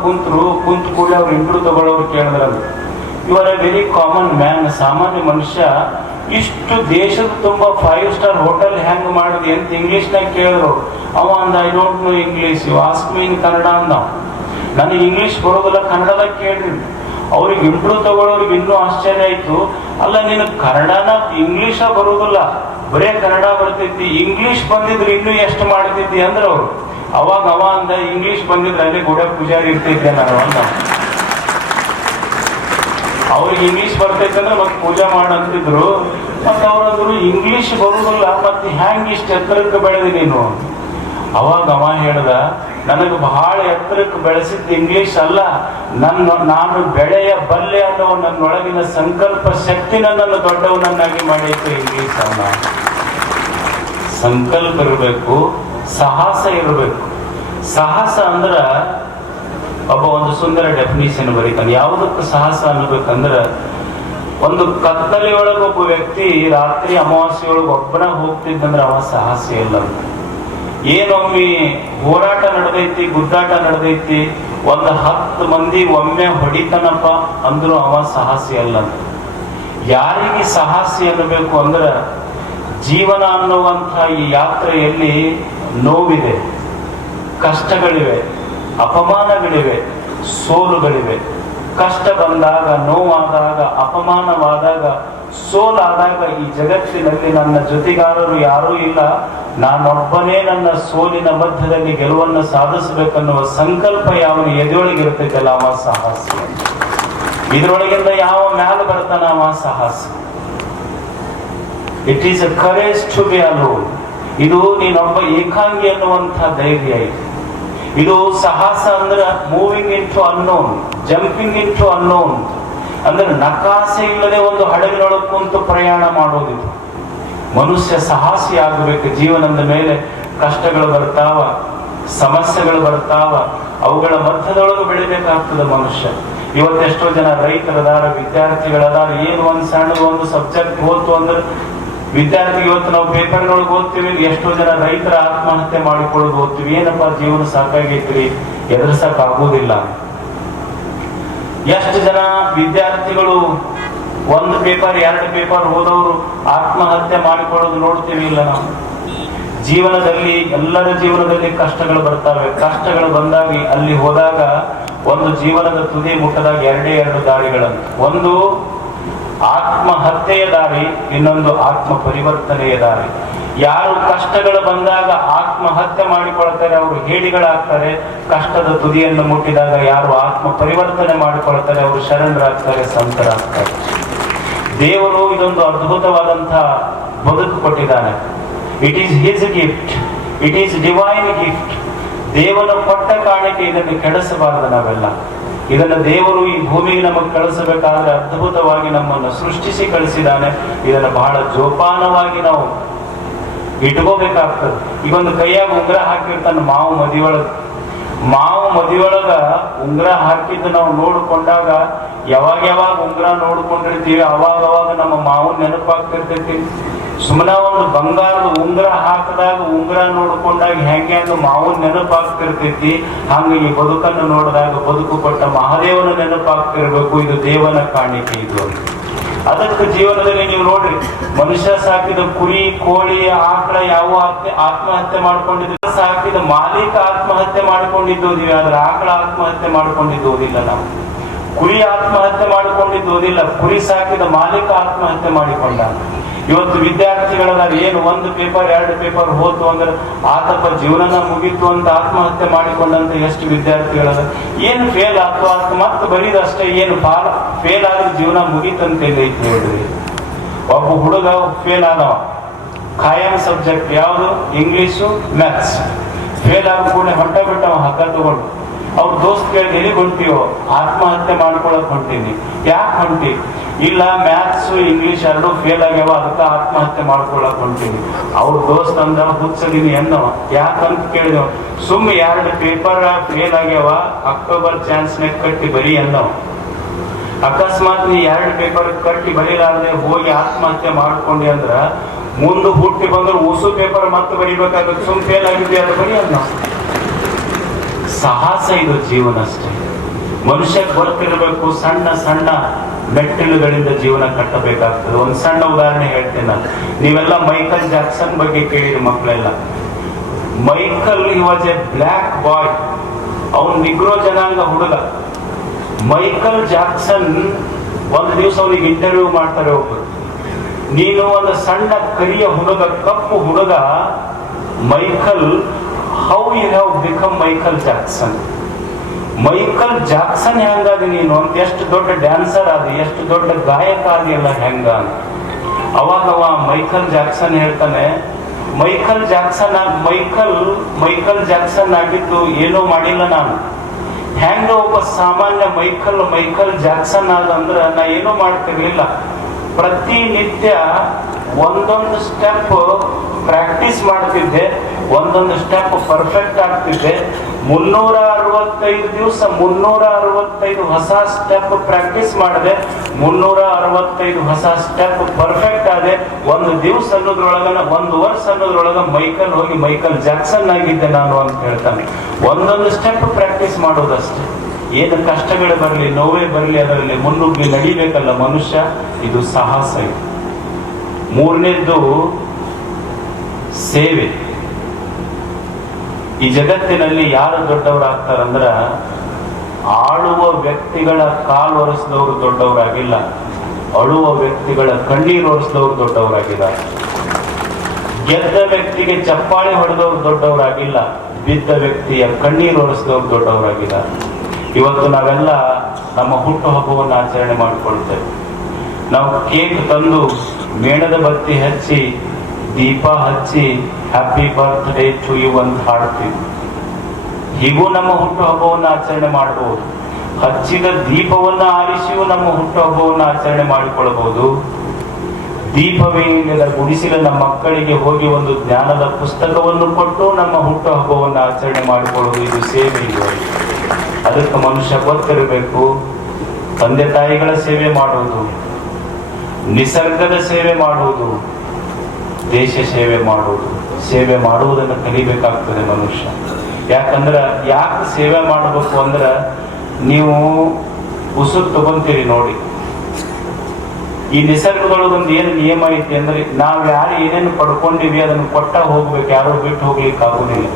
ಕುಂತ ಕೂಡಲೇ ಅವ್ರು ಇಂಟರ್ವ್ಯೂ ತಗೊಳ್ಳೋರು ಕೇಳಿದ್ರಂತ, you are a very common man, ಸಾಮಾನ್ಯ ಮನುಷ್ಯ, ಇಷ್ಟು ದೇಶದ ತುಂಬಾ 5 ಸ್ಟಾರ್ ಹೋಟೆಲ್ ಹೆಂಗ್ ಮಾಡಿದ್ವಿ ಅಂತ ಇಂಗ್ಲಿಷ್ನಾಗ ಕೇಳಿದ್ರು. ಅವ ಅಂದ, I don't know English, you ask me in Kannada ಅಂದ. ನನಗೆ ಇಂಗ್ಲಿಷ್ ಬರೋದಿಲ್ಲ, ಕನ್ನಡದಾಗ ಕೇಳ್ರಿ. ಅವ್ರಿಗೆ ಇಂಟರ್ವ್ಯೂ ತಗೊಳ್ಳೋರಿಗೆ ಇನ್ನೂ ಆಶ್ಚರ್ಯ ಆಯ್ತು, ಅಲ್ಲ ನಿನಗೆ ಕನ್ನಡನ ಇಂಗ್ಲಿಷ ಬರೋದಿಲ್ಲ, ಬರೇ ಕನ್ನಡ ಬರ್ತೈತಿ, ಇಂಗ್ಲಿಷ್ ಬಂದಿದ್ರೆ ಇನ್ನೂ ಎಷ್ಟು ಮಾಡ್ತಿದ್ದಿ ಅಂದ್ರೆ ಅವ್ರು. ಅವಾಗ ಅವ ಅಂದ, ಇಂಗ್ಲಿಷ್ ಬಂದಿದ್ರೆ ಅಲ್ಲಿ ಗುಡಿ ಪೂಜಾರಿ ಇರ್ತಿದ್ದೆ ನಾನು ಅಂದ. ಅವ್ರಿಗೆ ಇಂಗ್ಲಿಷ್ ಬರ್ತೈತೆ ಅಂದ್ರೆ ಮತ್ತೆ ಪೂಜಾ ಮಾಡಂತಿದ್ರು. ಮತ್ತೆ ಅವ್ರಂದ್ರು ಇಂಗ್ಲಿಷ್ ಬರುದಿಲ್ಲ, ಮತ್ತೆ ಹ್ಯಾಂಗ್ ಇಷ್ಟ ಎತ್ತರಕ್ಕೆ ಬೆಳೆದಿ ನೀನು? ಅವಾಗ ಅವ ಹೇಳ್ದ, ನನಗೆ ಬಹಳ ಎತ್ತರಕ್ಕೆ ಬೆಳೆಸಿದ್ದು ಇಂಗ್ಲಿಷ್ ಅಲ್ಲ, ನಾನು ಬೆಳೆಯ ಬಲ್ಲೆ ಅನ್ನೋ ನನ್ನೊಳಗಿನ ಸಂಕಲ್ಪ ಶಕ್ತಿ ನನ್ನನ್ನು ದೊಡ್ಡವನನ್ನಾಗಿ ಮಾಡೈತೆ ಇಂಗ್ಲಿಷ್ ಅಲ್ಲ. ಸಂಕಲ್ಪ ಇರಬೇಕು, ಸಾಹಸ ಇರಬೇಕು. ಸಾಹಸ ಅಂದ್ರ ಒಂದು ಸುಂದರ ಡೆಫಿನಿಷನ್ ಬರೀತಾನೆ. ಯಾವುದಕ್ಕೆ ಸಾಹಸ ಅನ್ನಬೇಕಂದ್ರ, ಒಂದು ಕತ್ತಲೆಯೊಳಗೆ ಒಬ್ಬ ವ್ಯಕ್ತಿ ರಾತ್ರಿ ಅಮಾವಾಸ್ಯೆಯೊಳಗೆ ಒಬ್ಬನ ಹೋಗ್ತಿದ್ದಂದ್ರೆ ಅವ ಸಾಹಸ ಇಲ್ಲ ಅಂತ. ಏನೊಮ್ಮೆ ಹೋರಾಟ ನಡೆದೈತಿ, ಗುದ್ದಾಟ ನಡೆದೈತಿ, ಒಂದು 10 ಮಂದಿ ಒಮ್ಮೆ ಹೊಡಿತಾನಪ್ಪ ಅಂದ್ರೂ ಅವ ಸಾಹಸಿ ಅಲ್ಲ ಅಂತ. ಯಾರಿಗೆ ಸಾಹಸಿ ಅನ್ನಬೇಕು ಅಂದ್ರ, ಜೀವನ ಅನ್ನುವಂಥ ಈ ಯಾತ್ರೆಯಲ್ಲಿ ನೋವಿದೆ, ಕಷ್ಟಗಳಿವೆ, ಅಪಮಾನಗಳಿವೆ, ಸೋಲುಗಳಿವೆ. ಕಷ್ಟ ಬಂದಾಗ, ನೋವಾದಾಗ, ಅಪಮಾನವಾದಾಗ, ಸೋಲಾದಾಗ ಈ ಜಗತ್ತಿನಲ್ಲಿ ನನ್ನ ಜೊತೆಗಾರರು ಯಾರೂ ಇಲ್ಲ, ನಾನೊಬ್ಬನೇ ನನ್ನ ಸೋಲಿನ ಮಧ್ಯದಲ್ಲಿ ಗೆಲುವನ್ನು ಸಾಧಿಸಬೇಕನ್ನುವ ಸಂಕಲ್ಪ ಯಾವನು ಎದೆಯೊಳಗಿರ್ತೈತಲ್ಲ ಅವ ಸಾಹಸಿ. ಇದ್ರೊಳಗಿಂದ ಯಾವ ಮ್ಯಾಲ ಬರ್ತಾನ ಅವ ಸಾಹಸಿ. It is a courage to be alone. ಇದು ನೀನೊಬ್ಬ ಏಕಾಂಗಿ ಅನ್ನುವಂಥ ಧೈರ್ಯ ಇದೆ. ಇದು ಸಾಹಸ ಅಂದ್ರೆ moving into unknown, jumping into unknown. ಅಂದ್ರೆ ನಕಾಸೆ ಇಲ್ಲದೆ ಒಂದು ಹಡಗಿನೊಳಗೆ ಕುಂತು ಪ್ರಯಾಣ ಮಾಡೋದಿದು. ಮನುಷ್ಯ ಸಾಹಸಿ ಆಗಬೇಕು. ಜೀವನದ ಮೇಲೆ ಕಷ್ಟಗಳು ಬರ್ತಾವ, ಸಮಸ್ಯೆಗಳು ಬರ್ತಾವ, ಅವುಗಳ ಮಧ್ಯದೊಳಗೆ ಬೆಳಿಬೇಕಾಗ್ತದೆ ಮನುಷ್ಯ. ಇವತ್ತೆಷ್ಟೋ ಜನ ರೈತರದಾರ, ವಿದ್ಯಾರ್ಥಿಗಳದಾರ, ಏನು ಒಂದು ಸಣ್ಣ ಒಂದು ಸಬ್ಜೆಕ್ಟ್ ಓದ್ತು ಅಂದ್ರೆ ವಿದ್ಯಾರ್ಥಿಗೆ ಇವತ್ತು ನಾವು ಪೇಪರ್ನೊಳಗೆ ಓದ್ತೀವಿ, ಎಷ್ಟೋ ಜನ ರೈತರ ಆತ್ಮಹತ್ಯೆ ಮಾಡಿಕೊಳ್ಳೋದು ಓದ್ತೀವಿ. ಏನಪ್ಪಾ ಜೀವನ ಸಾಕಾಗೈತ್ರಿ, ಎದುರಿಸಕ್ ಆಗೋದಿಲ್ಲ. ಎಷ್ಟು ಜನ ವಿದ್ಯಾರ್ಥಿಗಳು ಒಂದು ಪೇಪರ್ 2 ಪೇಪರ್ ಓದೋರು ಆತ್ಮಹತ್ಯೆ ಮಾಡಿಕೊಳ್ಳೋದು ನೋಡ್ತೀವಿ ಇಲ್ಲ ನಾವು. ಜೀವನದಲ್ಲಿ ಎಲ್ಲರ ಜೀವನದಲ್ಲಿ ಕಷ್ಟಗಳು ಬರ್ತವೆ. ಕಷ್ಟಗಳು ಬಂದಾಗ ಅಲ್ಲಿ ಹೋದಾಗ ಒಂದು ಜೀವನದ ತುದಿ ಮುಟ್ಟದಾಗ 2 ದಾರಿಗಳನ್ನು, ಒಂದು ಆತ್ಮಹತ್ಯೆಯ ದಾರಿ, ಇನ್ನೊಂದು ಆತ್ಮ ಪರಿವರ್ತನೆಯ ದಾರಿ. ಯಾರು ಕಷ್ಟಗಳು ಬಂದಾಗ ಆತ್ಮಹತ್ಯೆ ಮಾಡಿಕೊಳ್ತಾರೆ ಅವರು ಹೇಡಿಗಳಾಗ್ತಾರೆ. ಕಷ್ಟದ ತುದಿಯನ್ನು ಮುಟ್ಟಿದಾಗ ಯಾರು ಆತ್ಮ ಪರಿವರ್ತನೆ ಮಾಡಿಕೊಳ್ತಾರೆ ಅವರು ಶರಣರಾಗ್ತಾರೆ, ಸಂತರಾಗ್ತಾರೆ. ದೇವರು ಇದೊಂದು ಅದ್ಭುತವಾದಂತಹ ಬದುಕು ಕೊಟ್ಟಿದ್ದಾನೆ. It is his gift, it is divine gift. ದೇವನ ಕೊಟ್ಟ ಕಾಣಿಕೆ, ಇದನ್ನು ಕೆಡಿಸಬಾರದು ನಾವೆಲ್ಲ. ಇದನ್ನು ದೇವರು ಈ ಭೂಮಿಗೆ ನಮಗೆ ಕಳಿಸಬೇಕಾದ್ರೆ ಅದ್ಭುತವಾಗಿ ನಮ್ಮನ್ನು ಸೃಷ್ಟಿಸಿ ಕಳಿಸಿದ್ದಾನೆ. ಇದನ್ನು ಬಹಳ ಜೋಪಾನವಾಗಿ ನಾವು ಇಟ್ಕೋಬೇಕಾಗ್ತದೆ. ಈಗೊಂದು ಕೈಯಾಗ ಉಂಗುರ ಹಾಕಿರ್ತಾನೆ ಮಾವು ಮದಿಯೊಳಗ ಉಂಗುರ ಹಾಕಿದ್ದು ನಾವು ನೋಡ್ಕೊಂಡಾಗ ಯಾವಾಗ ಉಂಗುರ ನೋಡ್ಕೊಂಡಿರ್ತೀವಿ ಅವಾಗ ನಮ್ಮ ಮಾವನ್ ನೆನಪಾಗ್ತಿರ್ತೈತಿ. ಸುಮ್ಮನೆ ಒಂದು ಬಂಗಾರದ ಉಂಗುರ ಹಾಕಿದಾಗ ಉಂಗುರ ನೋಡ್ಕೊಂಡಾಗ ಹೆಂಗೆ ಅಂತ ಮಾವನ್ ನೆನಪಾಗ್ತಿರ್ತೈತಿ. ಹಂಗ ಈ ಬದುಕನ್ನು ನೋಡಿದಾಗ ಬದುಕು ಕೊಟ್ಟ ಮಹಾದೇವನ ನೆನಪಾಗ್ತಿರ್ಬೇಕು. ಇದು ದೇವನ ಕಾಣಿಕೆ ಇದು. ಅದಕ್ಕೆ ಜೀವನದಲ್ಲಿ ನೀವು ನೋಡ್ರಿ, ಮನುಷ್ಯ ಸಾಕಿದ ಕುರಿ ಕೋಳಿ ಆಕಳ ಯಾವ ಆತ್ಮಹತ್ಯೆ ಮಾಡ್ಕೊಂಡಿದ್ರು, ಸಾಕಿದ ಮಾಲೀಕ ಆತ್ಮಹತ್ಯೆ ಮಾಡ್ಕೊಂಡಿದ್ದೋದಿವಿ, ಆದ್ರೆ ಆಕಳ ಆತ್ಮಹತ್ಯೆ ಮಾಡ್ಕೊಂಡಿದ್ದೋದಿಲ್ಲ. ನಾವು ಕುರಿ ಆತ್ಮಹತ್ಯೆ ಮಾಡ್ಕೊಂಡಿದ್ದೋದಿಲ್ಲ, ಕುರಿ ಸಾಕಿದ ಮಾಲೀಕ ಆತ್ಮಹತ್ಯೆ ಮಾಡಿಕೊಂಡ. ಇವತ್ತು ವಿದ್ಯಾರ್ಥಿಗಳಾದ ಏನು 1 ಪೇಪರ್ 2 ಪೇಪರ್ ಹೋತು ಅಂದ್ರೆ ಆತಪ್ಪ ಜೀವನ ಮುಗೀತು ಅಂತ ಆತ್ಮಹತ್ಯೆ ಮಾಡಿಕೊಂಡಂತ ಎಷ್ಟು ವಿದ್ಯಾರ್ಥಿಗಳದ. ಏನು ಫೇಲ್ ಆಯ್ತು ಅಂತ ಮತ್ತೆ ಬರೀದಷ್ಟೇ, ಏನು ಫೇಲ್ ಆದ್ರೆ ಜೀವನ ಮುಗೀತಂತ ಹೇಳಿದ್ರಿ. ಒಬ್ಬ ಹುಡುಗ ಫೇಲ್ ಆದವ, ಖಾಯಂ ಸಬ್ಜೆಕ್ಟ್ ಯಾವುದು ಇಂಗ್ಲಿಷು ಮ್ಯಾಥ್ಸ್. ಫೇಲ್ ಆದ ಕೂಡ ಹೊಂಟ ಬಿಟ್ಟವ ಹಗ್ಗ ತಗೊಂಡು. ಅವ್ರ ದೋಸ್ತ್ ಕೇಳಿದ ಎಲ್ಲಿಗೆ ಹೊಂಟಿವೋ, ಆತ್ಮಹತ್ಯೆ ಮಾಡ್ಕೊಳಕ್ ಹೊಂಟೀನಿ. ಯಾಕೆ ಹೊಂಟಿ? ಇಲ್ಲ ಮ್ಯಾಥ್ಸ್ ಇಂಗ್ಲಿಷ್ 2 ಫೇಲ್ ಆಗ್ಯಾವ, ಅದಕ್ಕೆ ಆತ್ಮಹತ್ಯೆ ಮಾಡ್ಕೊಳಕ್ ಹೊಂಟೀನಿ. ಅವ್ರ ದೋಸ್ತ್ ಅಂದ ಹುಚ್ಚದೀನಿ ಎಂದವ. ಯಾಕಂತ ಕೇಳಿದವ, ಸುಮ್ಮ 2 ಪೇಪರ್ ಫೇಲ್ ಆಗ್ಯಾವ, ಅಕ್ಟೋಬರ್ ಚಾನ್ಸ್ನಾಗ ಕಟ್ಟಿ ಬರೀ ಎಂದವ. ಅಕಸ್ಮಾತ್ ನೀ 2 ಪೇಪರ್ ಕಟ್ಟಿ ಬರೀಲಾರ್ದೆ ಹೋಗಿ ಆತ್ಮಹತ್ಯೆ ಮಾಡ್ಕೊಂಡಿ ಅಂದ್ರ ಮುಂದೆ ಹುಟ್ಟಿ ಬಂದ್ರೆ ಹೊಸ ಪೇಪರ್ ಮತ್ತೆ ಬರೀಬೇಕಾಗುತ್ತೆ. ಸುಮ್ ಫೇಲ್ ಆಗಿದ್ವಿ ಅದು ಬರೀ ಅಂದ. ಸಾಹಸ ಇದು ಜೀವನ ಅಷ್ಟೇ. ಮನುಷ್ಯ ಗೊತ್ತಿರಬೇಕು, ಸಣ್ಣ ಸಣ್ಣ ಮೆಟ್ಟಿಲುಗಳಿಂದ ಜೀವನ ಕಟ್ಟಬೇಕಾಗ್ತದೆ. ಒಂದು ಸಣ್ಣ ಉದಾಹರಣೆ ಹೇಳ್ತೇನೆ ನಾನು. ನೀವೆಲ್ಲ ಮೈಕಲ್ ಜಾಕ್ಸನ್ ಬಗ್ಗೆ ಕೇಳಿರಿ ಮಕ್ಕಳೆಲ್ಲ. ಮೈಕಲ್ ವಾಸ್ ಎ ಬ್ಲ್ಯಾಕ್ ಬಾಯ್, ಅವನು ನಿಗ್ರೋ ಜನಾಂಗ ಹುಡುಗ. ಮೈಕಲ್ ಜಾಕ್ಸನ್ ಒಂದು ದಿವಸ ಅವನಿಗೆ ಇಂಟರ್ವ್ಯೂ ಮಾಡ್ತಾರೆ ಒಬ್ರು. ನೀನು ಒಂದು ಸಣ್ಣ ಕರಿಯ ಹುಡುಗ, ಕಪ್ಪು ಹುಡುಗ Michael, how you have become Michael Jackson? Michael Jackson ಹೆಂಗಾದ ನೀನು ಅಂತ, ಎಷ್ಟು ದೊಡ್ಡ ಡ್ಯಾನ್ಸರ್ ಆದ, ಎಷ್ಟು ದೊಡ್ಡ ಗಾಯಕ ಆದಿಯಲ್ಲ ಹೆಂಗ ಅಂತ. ಅವಾಗ ಮೈಕಲ್ ಜಾಕ್ಸನ್ ಹೇಳ್ತಾನೆ, ಮೈಕಲ್ ಜಾಕ್ಸನ್ ಆಗಿದ್ದು ಏನೋ ಮಾಡಿಲ್ಲ ನಾನು. ಹೆಂಗ ಒಬ್ಬ ಸಾಮಾನ್ಯ ಮೈಕಲ್ ಜಾಕ್ಸನ್ ಆದ ಅಂದ್ರ ನಾ ಏನೋ ಮಾಡ್ತಿರ್ಲಿಲ್ಲ. ಪ್ರತಿನಿತ್ಯ ಒಂದೊಂದು ಸ್ಟೆಪ್ ಪ್ರಾಕ್ಟೀಸ್ ಮಾಡ್ತಿದ್ದೆ, ಒಂದೊಂದು ಸ್ಟೆಪ್ ಪರ್ಫೆಕ್ಟ್ ಆಗ್ತಿದ್ದೆ. 365 ದಿವಸ 365 ಹೊಸ ಸ್ಟೆಪ್ ಪ್ರಾಕ್ಟೀಸ್ ಮಾಡಿದೆ, 365 ಹೊಸ ಸ್ಟೆಪ್ ಪರ್ಫೆಕ್ಟ್ ಆದೆ. ಒಂದು ದಿವಸ ಅನ್ನೋದ್ರೊಳಗನ, 1 ವರ್ಷ ಅನ್ನೋದ್ರೊಳಗ ಮೈಕಲ್ ಜಾಕ್ಸನ್ ಆಗಿದ್ದೆ ನಾನು ಅಂತ ಹೇಳ್ತಾನೆ. ಒಂದೊಂದು ಸ್ಟೆಪ್ ಪ್ರಾಕ್ಟೀಸ್ ಮಾಡೋದಷ್ಟೇ. ಏನು ಕಷ್ಟಗಳು ಬರಲಿ, ನೋವೇ ಬರಲಿ, ಅದರಲ್ಲಿ ಮುನ್ನುಗ್ಗಿ ನಡಿಬೇಕಲ್ಲ ಮನುಷ್ಯ. ಇದು ಸಾಹಸ. ಇದು 3ನೇದ್ದು ಸೇವೆ. ಈ ಜಗತ್ತಿನಲ್ಲಿ ಯಾರು ದೊಡ್ಡವರಾಗ್ತಾರಂದ್ರ, ಆಳುವ ವ್ಯಕ್ತಿಗಳ ಕಾಲು ಒರೆಸಿದವರು ದೊಡ್ಡವರಾಗಿಲ್ಲ, ಅಳುವ ವ್ಯಕ್ತಿಗಳ ಕಣ್ಣೀರು ಒರೆಸಿದವರು ದೊಡ್ಡವರಾಗಿದ್ದಾರೆ. ಗೆದ್ದ ವ್ಯಕ್ತಿಗೆ ಚಪ್ಪಾಳೆ ಹೊಡೆದವರು ದೊಡ್ಡವರಾಗಿಲ್ಲ, ಬಿದ್ದ ವ್ಯಕ್ತಿಯ ಕಣ್ಣೀರು ಒರೆಸಿದವರು ದೊಡ್ಡವರಾಗಿದ್ದಾರೆ. ಇವತ್ತು ನಾವೆಲ್ಲ ನಮ್ಮ ಹುಟ್ಟು ಹಬ್ಬವನ್ನು ಆಚರಣೆ ಮಾಡಿಕೊಳ್ತೇವೆ. ನಾವು ಕೇಕ್ ತಂದು ಮೇಣದ ಬತ್ತಿ ಹಚ್ಚಿ ದೀಪ ಹಚ್ಚಿ ಹ್ಯಾಪಿ ಬರ್ತ್ಡೇ ಟು ಯು ಅಂತ ಹಾಡ್ತೀವಿ. ಹೀಗೂ ನಮ್ಮ ಹುಟ್ಟು ಹಬ್ಬವನ್ನು ಆಚರಣೆ ಮಾಡಬಹುದು. ಹಚ್ಚಿದ ದೀಪವನ್ನು ಆರಿಸಿಯೂ ನಮ್ಮ ಹುಟ್ಟು ಹಬ್ಬವನ್ನು ಆಚರಣೆ ಮಾಡಿಕೊಳ್ಳಬಹುದು. ದೀಪವೇ ಇಲ್ಲದ ಗುಡಿಸಿದ ನಮ್ಮ ಮಕ್ಕಳಿಗೆ ಹೋಗಿ ಒಂದು ಜ್ಞಾನದ ಪುಸ್ತಕವನ್ನು ಕೊಟ್ಟು ನಮ್ಮ ಹುಟ್ಟು ಹಬ್ಬವನ್ನು ಆಚರಣೆ ಮಾಡಿಕೊಳ್ಳುವುದು. ಇದು ಸೇವೆ. ಇದು ಅದಕ್ಕೆ ಮನುಷ್ಯ ಗೊತ್ತಿರಬೇಕು. ತಂದೆ ತಾಯಿಗಳ ಸೇವೆ ಮಾಡುವುದು, ನಿಸರ್ಗದ ಸೇವೆ ಮಾಡುವುದು, ದೇಶ ಸೇವೆ ಮಾಡುವುದು. ಸೇವೆ ಮಾಡುವುದನ್ನು ಕಲಿಬೇಕಾಗ್ತದೆ ಮನುಷ್ಯ. ಯಾಕಂದ್ರೆ ಯಾಕೆ ಸೇವೆ ಮಾಡಬೇಕು ಅಂದ್ರೆ, ನೀವು ಉಸುರು ತಗೊಂತೀರಿ ನೋಡಿ, ಈ ನಿಸರ್ಗದೊಳಗೊಂದು ಏನು ನಿಯಮ ಐತಿ ಅಂದ್ರೆ ನಾವು ಯಾರು ಏನೇನು ಪಡ್ಕೊಂಡಿವಿ ಅದನ್ನು ಕೊಟ್ಟ ಹೋಗ್ಬೇಕು, ಯಾರು ಬಿಟ್ಟು ಹೋಗ್ಲಿಕ್ಕೆ ಆಗುದಿಲ್ಲ.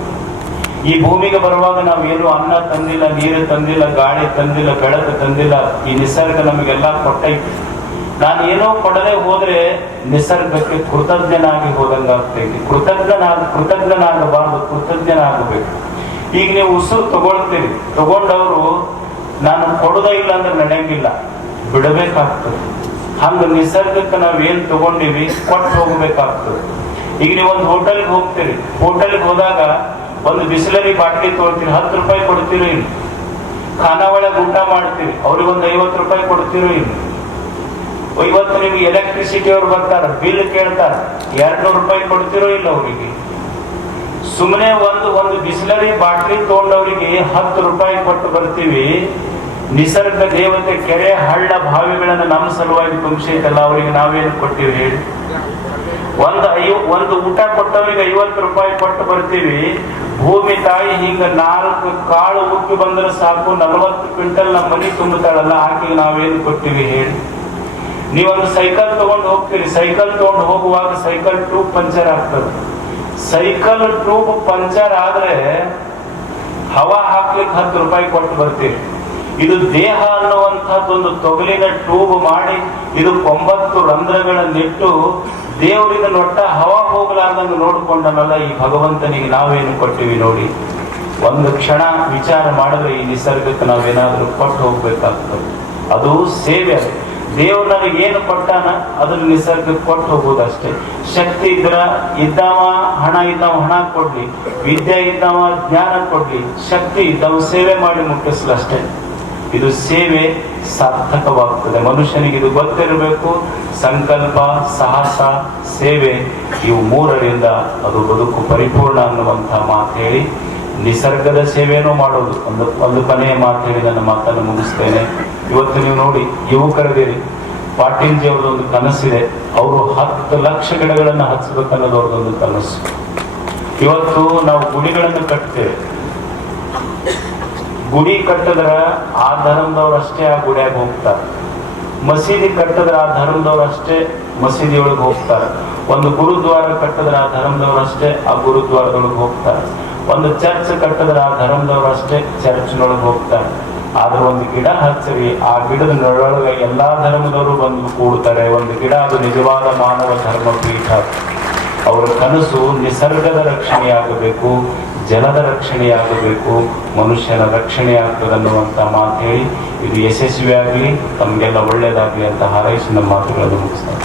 ಈ ಭೂಮಿಗೆ ಬರುವಾಗ ನಾವು ಏನು ಅನ್ನ ತಂದಿಲ್ಲ, ನೀರು ತಂದಿಲ್ಲ, ಗಾಳಿ ತಂದಿಲ್ಲ, ಬೆಳಕು ತಂದಿಲ್ಲ. ಈ ನಿಸರ್ಗ ನಮಗೆಲ್ಲ ಕೊಟ್ಟೈತಿ. ನಾನು ಏನೋ ಕೊಡದೆ ಹೋದ್ರೆ ನಿಸರ್ಗಕ್ಕೆ ಕೃತಜ್ಞನಾಗಿ ಹೋದಂಗಾಗ್ತೈತಿ. ಕೃತಜ್ಞನಾಗಬಾರ್ದು, ಕೃತಜ್ಞನಾಗಬೇಕು. ಈಗ ನೀವು ಉಸಿರು ತಗೊಳ್ತೀರಿ, ತಗೊಂಡವರು ನಾನು ಕೊಡೋದೇ ಇಲ್ಲ ಅಂದ್ರೆ ನಡೆಯಂಗಿಲ್ಲ, ಬಿಡಬೇಕಾಗ್ತದೆ. ಹಂಗ ನಿಸರ್ಗಕ್ಕೆ ನಾವೇನ್ ತಗೊಂಡಿವಿ ಕೊಟ್ಟು ಹೋಗ್ಬೇಕಾಗ್ತದೆ. ಈಗ ನೀವು ಒಂದು ಹೋಟೆಲ್ಗೆ ಹೋಗ್ತೀರಿ, ಹೋಟೆಲ್ಗೆ ಹೋದಾಗ ಒಂದು ಬಿಸ್ಲರಿ ಬಾಟ್ಲಿ ತೊಗೊಳ್ತೀರಿ, 10 ರೂಪಾಯಿ ಕೊಡ್ತೀರೋ ಇಲ್ಲ. ಖಾನಾವಳಿಗೆ ಊಟ ಮಾಡ್ತೀರಿ, ಅವ್ರಿಗೆ ಒಂದು 50 ರೂಪಾಯಿ ಕೊಡ್ತೀರೋ ಇಲ್ಲ. ಇವತ್ತು ನಿಮ್ಗೆ ಎಲೆಕ್ಟ್ರಿಸಿಟಿ ಅವ್ರು ಬರ್ತಾರ, ಬಿಲ್ ಕೇಳ್ತಾರ, 200 ರೂಪಾಯಿ ಕೊಡ್ತಿರೋ ಇಲ್ಲ ಅವರಿಗೆ. ಸುಮ್ಮನೆ ಒಂದು ಬಿಸ್ಲರಿ ಬಾಟ್ಲಿ ತಗೊಂಡವರಿಗೆ 10 ರೂಪಾಯಿ ಕೊಟ್ಟು ಬರ್ತೀವಿ. ನಿಸರ್ಗ ದೇವತೆ ಕೆರೆ ಹಳ್ಳ ಬಾವಿಗಳನ್ನ ನಮ್ಮ ಸಲುವಾಗಿ ತುಂಬಿಸೈತಲ್ಲ, ಅವರಿಗೆ ನಾವೇನು ಕೊಟ್ಟಿವಿ ಹೇಳಿ? ಒಂದು ಊಟ ಕೊಟ್ಟವರಿಗೆ 50 ರೂಪಾಯಿ ಕೊಟ್ಟು ಬರ್ತೀವಿ. ಭೂಮಿ ತಾಯಿ ಹಿಂಗ 4 ಕಾಳು ಉಕ್ಕಿ ಬಂದ್ರೆ ಸಾಕು 40 ಕ್ವಿಂಟಲ್ ನಮ್ಮ ಮನೆ ತುಂಬುತ್ತಾಳಲ್ಲ, ಆಕೆಗೆ ನಾವೇನು ಕೊಟ್ಟಿವಿ ಹೇಳಿ? ನೀವೊಂದು ಸೈಕಲ್ ತಗೊಂಡು ಹೋಗ್ತೀರಿ, ಸೈಕಲ್ ತಗೊಂಡು ಹೋಗುವಾಗ ಸೈಕಲ್ ಟ್ಯೂಬ್ ಪಂಚರ್ ಆಗ್ತದೆ. ಸೈಕಲ್ ಟ್ಯೂಬ್ ಪಂಚರ್ ಆದ್ರೆ ಹವಾ ಹಾಕ್ಲಿಕ್ಕೆ 10 ರೂಪಾಯಿ ಕೊಟ್ಟು ಬರ್ತೀರಿ. ಇದು ದೇಹ ಅನ್ನುವಂಥದ್ದೊಂದು ತೊಗಲಿನ ಟ್ಯೂಬ್ ಮಾಡಿ ಇದು 9 ರಂಧ್ರಗಳನ್ನಿಟ್ಟು ದೇವರಿಂದ ನೊಟ್ಟ ಹವಾ ಹೋಗಲಾರ್ದಂಗೆ ನೋಡ್ಕೊಂಡನಲ್ಲ, ಈ ಭಗವಂತನಿಗೆ ನಾವೇನು ಕೊಟ್ಟಿವಿ ನೋಡಿ? ಒಂದು ಕ್ಷಣ ವಿಚಾರ ಮಾಡಿದ್ರೆ ಈ ನಿಸರ್ಗಕ್ಕೆ ನಾವೇನಾದ್ರೂ ಕೊಟ್ಟು ಹೋಗ್ಬೇಕಾಗ್ತದೆ. ಅದು ಸೇವೆ. ಅದು ದೇವ್ರು ನನಗೆ ಏನು ಕೊಟ್ಟಾನ ಅದನ್ನ ನಿಸರ್ಗಕ್ಕೆ ಕೊಟ್ಟು ಹೋಗೋದಷ್ಟೇ. ಶಕ್ತಿ ಇದ್ದವ ಹಣ ಇದ್ದವ ಹಣ ಕೊಡ್ಲಿ, ವಿದ್ಯೆ ಇದ್ದವ ಜ್ಞಾನ ಕೊಡ್ಲಿ, ಶಕ್ತಿ ಇದ್ದವ ಸೇವೆ ಮಾಡಿ ಮುಟ್ಟಿಸ್ಲಷ್ಟೇ. ಇದು ಸೇವೆ ಸಾರ್ಥಕವಾಗ್ತದೆ. ಮನುಷ್ಯನಿಗೆ ಇದು ಗೊತ್ತಿರಬೇಕು. ಸಂಕಲ್ಪ, ಸಾಹಸ, ಸೇವೆ, ಇವು 3ರಿಂದ ಅದು ಬದುಕು ಪರಿಪೂರ್ಣ ಅನ್ನುವಂತಹ ಮಾತು ಹೇಳಿ ನಿಸರ್ಗದ ಸೇವೆನೂ ಮಾಡೋದು. ಒಂದು ಕೊನೆಯ ಮಾತು ಹೇಳಿ ನನ್ನ ಮಾತನ್ನು ಮುಗಿಸ್ತೇನೆ. ಇವತ್ತು ನೀವು ನೋಡಿ, ಯುವಕರದಿರಿ, ಪಾಟೀಲ್ಜಿ ಅವ್ರದೊಂದು ಕನಸಿದೆ. ಅವರು 10 ಲಕ್ಷ ಗಿಡಗಳನ್ನು ಹಚ್ಚಬೇಕನ್ನೋದು ಅವ್ರದೊಂದು ಕನಸು. ಇವತ್ತು ನಾವು ಗುಡಿಗಳನ್ನು ಕಟ್ತೇವೆ. ಗುಡಿ ಕಟ್ಟಿದ್ರ ಆ ಧರ್ಮದವ್ರಷ್ಟೇ ಆ ಗುಡಿಯಾಗ ಹೋಗ್ತಾರೆ. ಮಸೀದಿ ಕಟ್ಟಿದ್ರ ಆ ಧರ್ಮದವ್ರಷ್ಟೇ ಮಸೀದಿಯೊಳಗೆ ಹೋಗ್ತಾರೆ. ಒಂದು ಗುರುದ್ವಾರ ಕಟ್ಟಿದ್ರ ಆ ಧರ್ಮದವ್ರಷ್ಟೇ ಆ ಗುರುದ್ವಾರದೊಳಗೆ ಹೋಗ್ತಾರೆ. ಒಂದು ಚರ್ಚ್ ಕಟ್ಟಿದ್ರ ಆ ಧರ್ಮದವ್ರಷ್ಟೇ ಚರ್ಚ್ನೊಳಗೆ ಹೋಗ್ತಾರೆ. ಆದ್ರೆ ಒಂದು ಗಿಡ ಹಚ್ಚರಿ, ಆ ಗಿಡದ ನಡೊಳಗೆ ಎಲ್ಲಾ ಧರ್ಮದವರು ಬಂದು ಕೂಡ್ತಾರೆ. ಒಂದು ಗಿಡ ಅದು ನಿಜವಾದ ಮಾನವ ಧರ್ಮ ಪೀಠ. ಅವರ ಕನಸು ನಿಸರ್ಗದ ರಕ್ಷಣೆಯಾಗಬೇಕು, ಜಲದ ರಕ್ಷಣೆಯಾಗಬೇಕು, ಮನುಷ್ಯನ ರಕ್ಷಣೆ ಆಗ್ತದನ್ನುವಂತ ಮಾತು ಹೇಳಿ ಇದು ಯಶಸ್ವಿಯಾಗಲಿ, ತಮಗೆಲ್ಲ ಒಳ್ಳೇದಾಗ್ಲಿ ಅಂತ ಹಾರೈಸಿ ನಮ್ಮ ಮಾತುಗಳನ್ನು ಮುಗಿಸ್ತಾರೆ.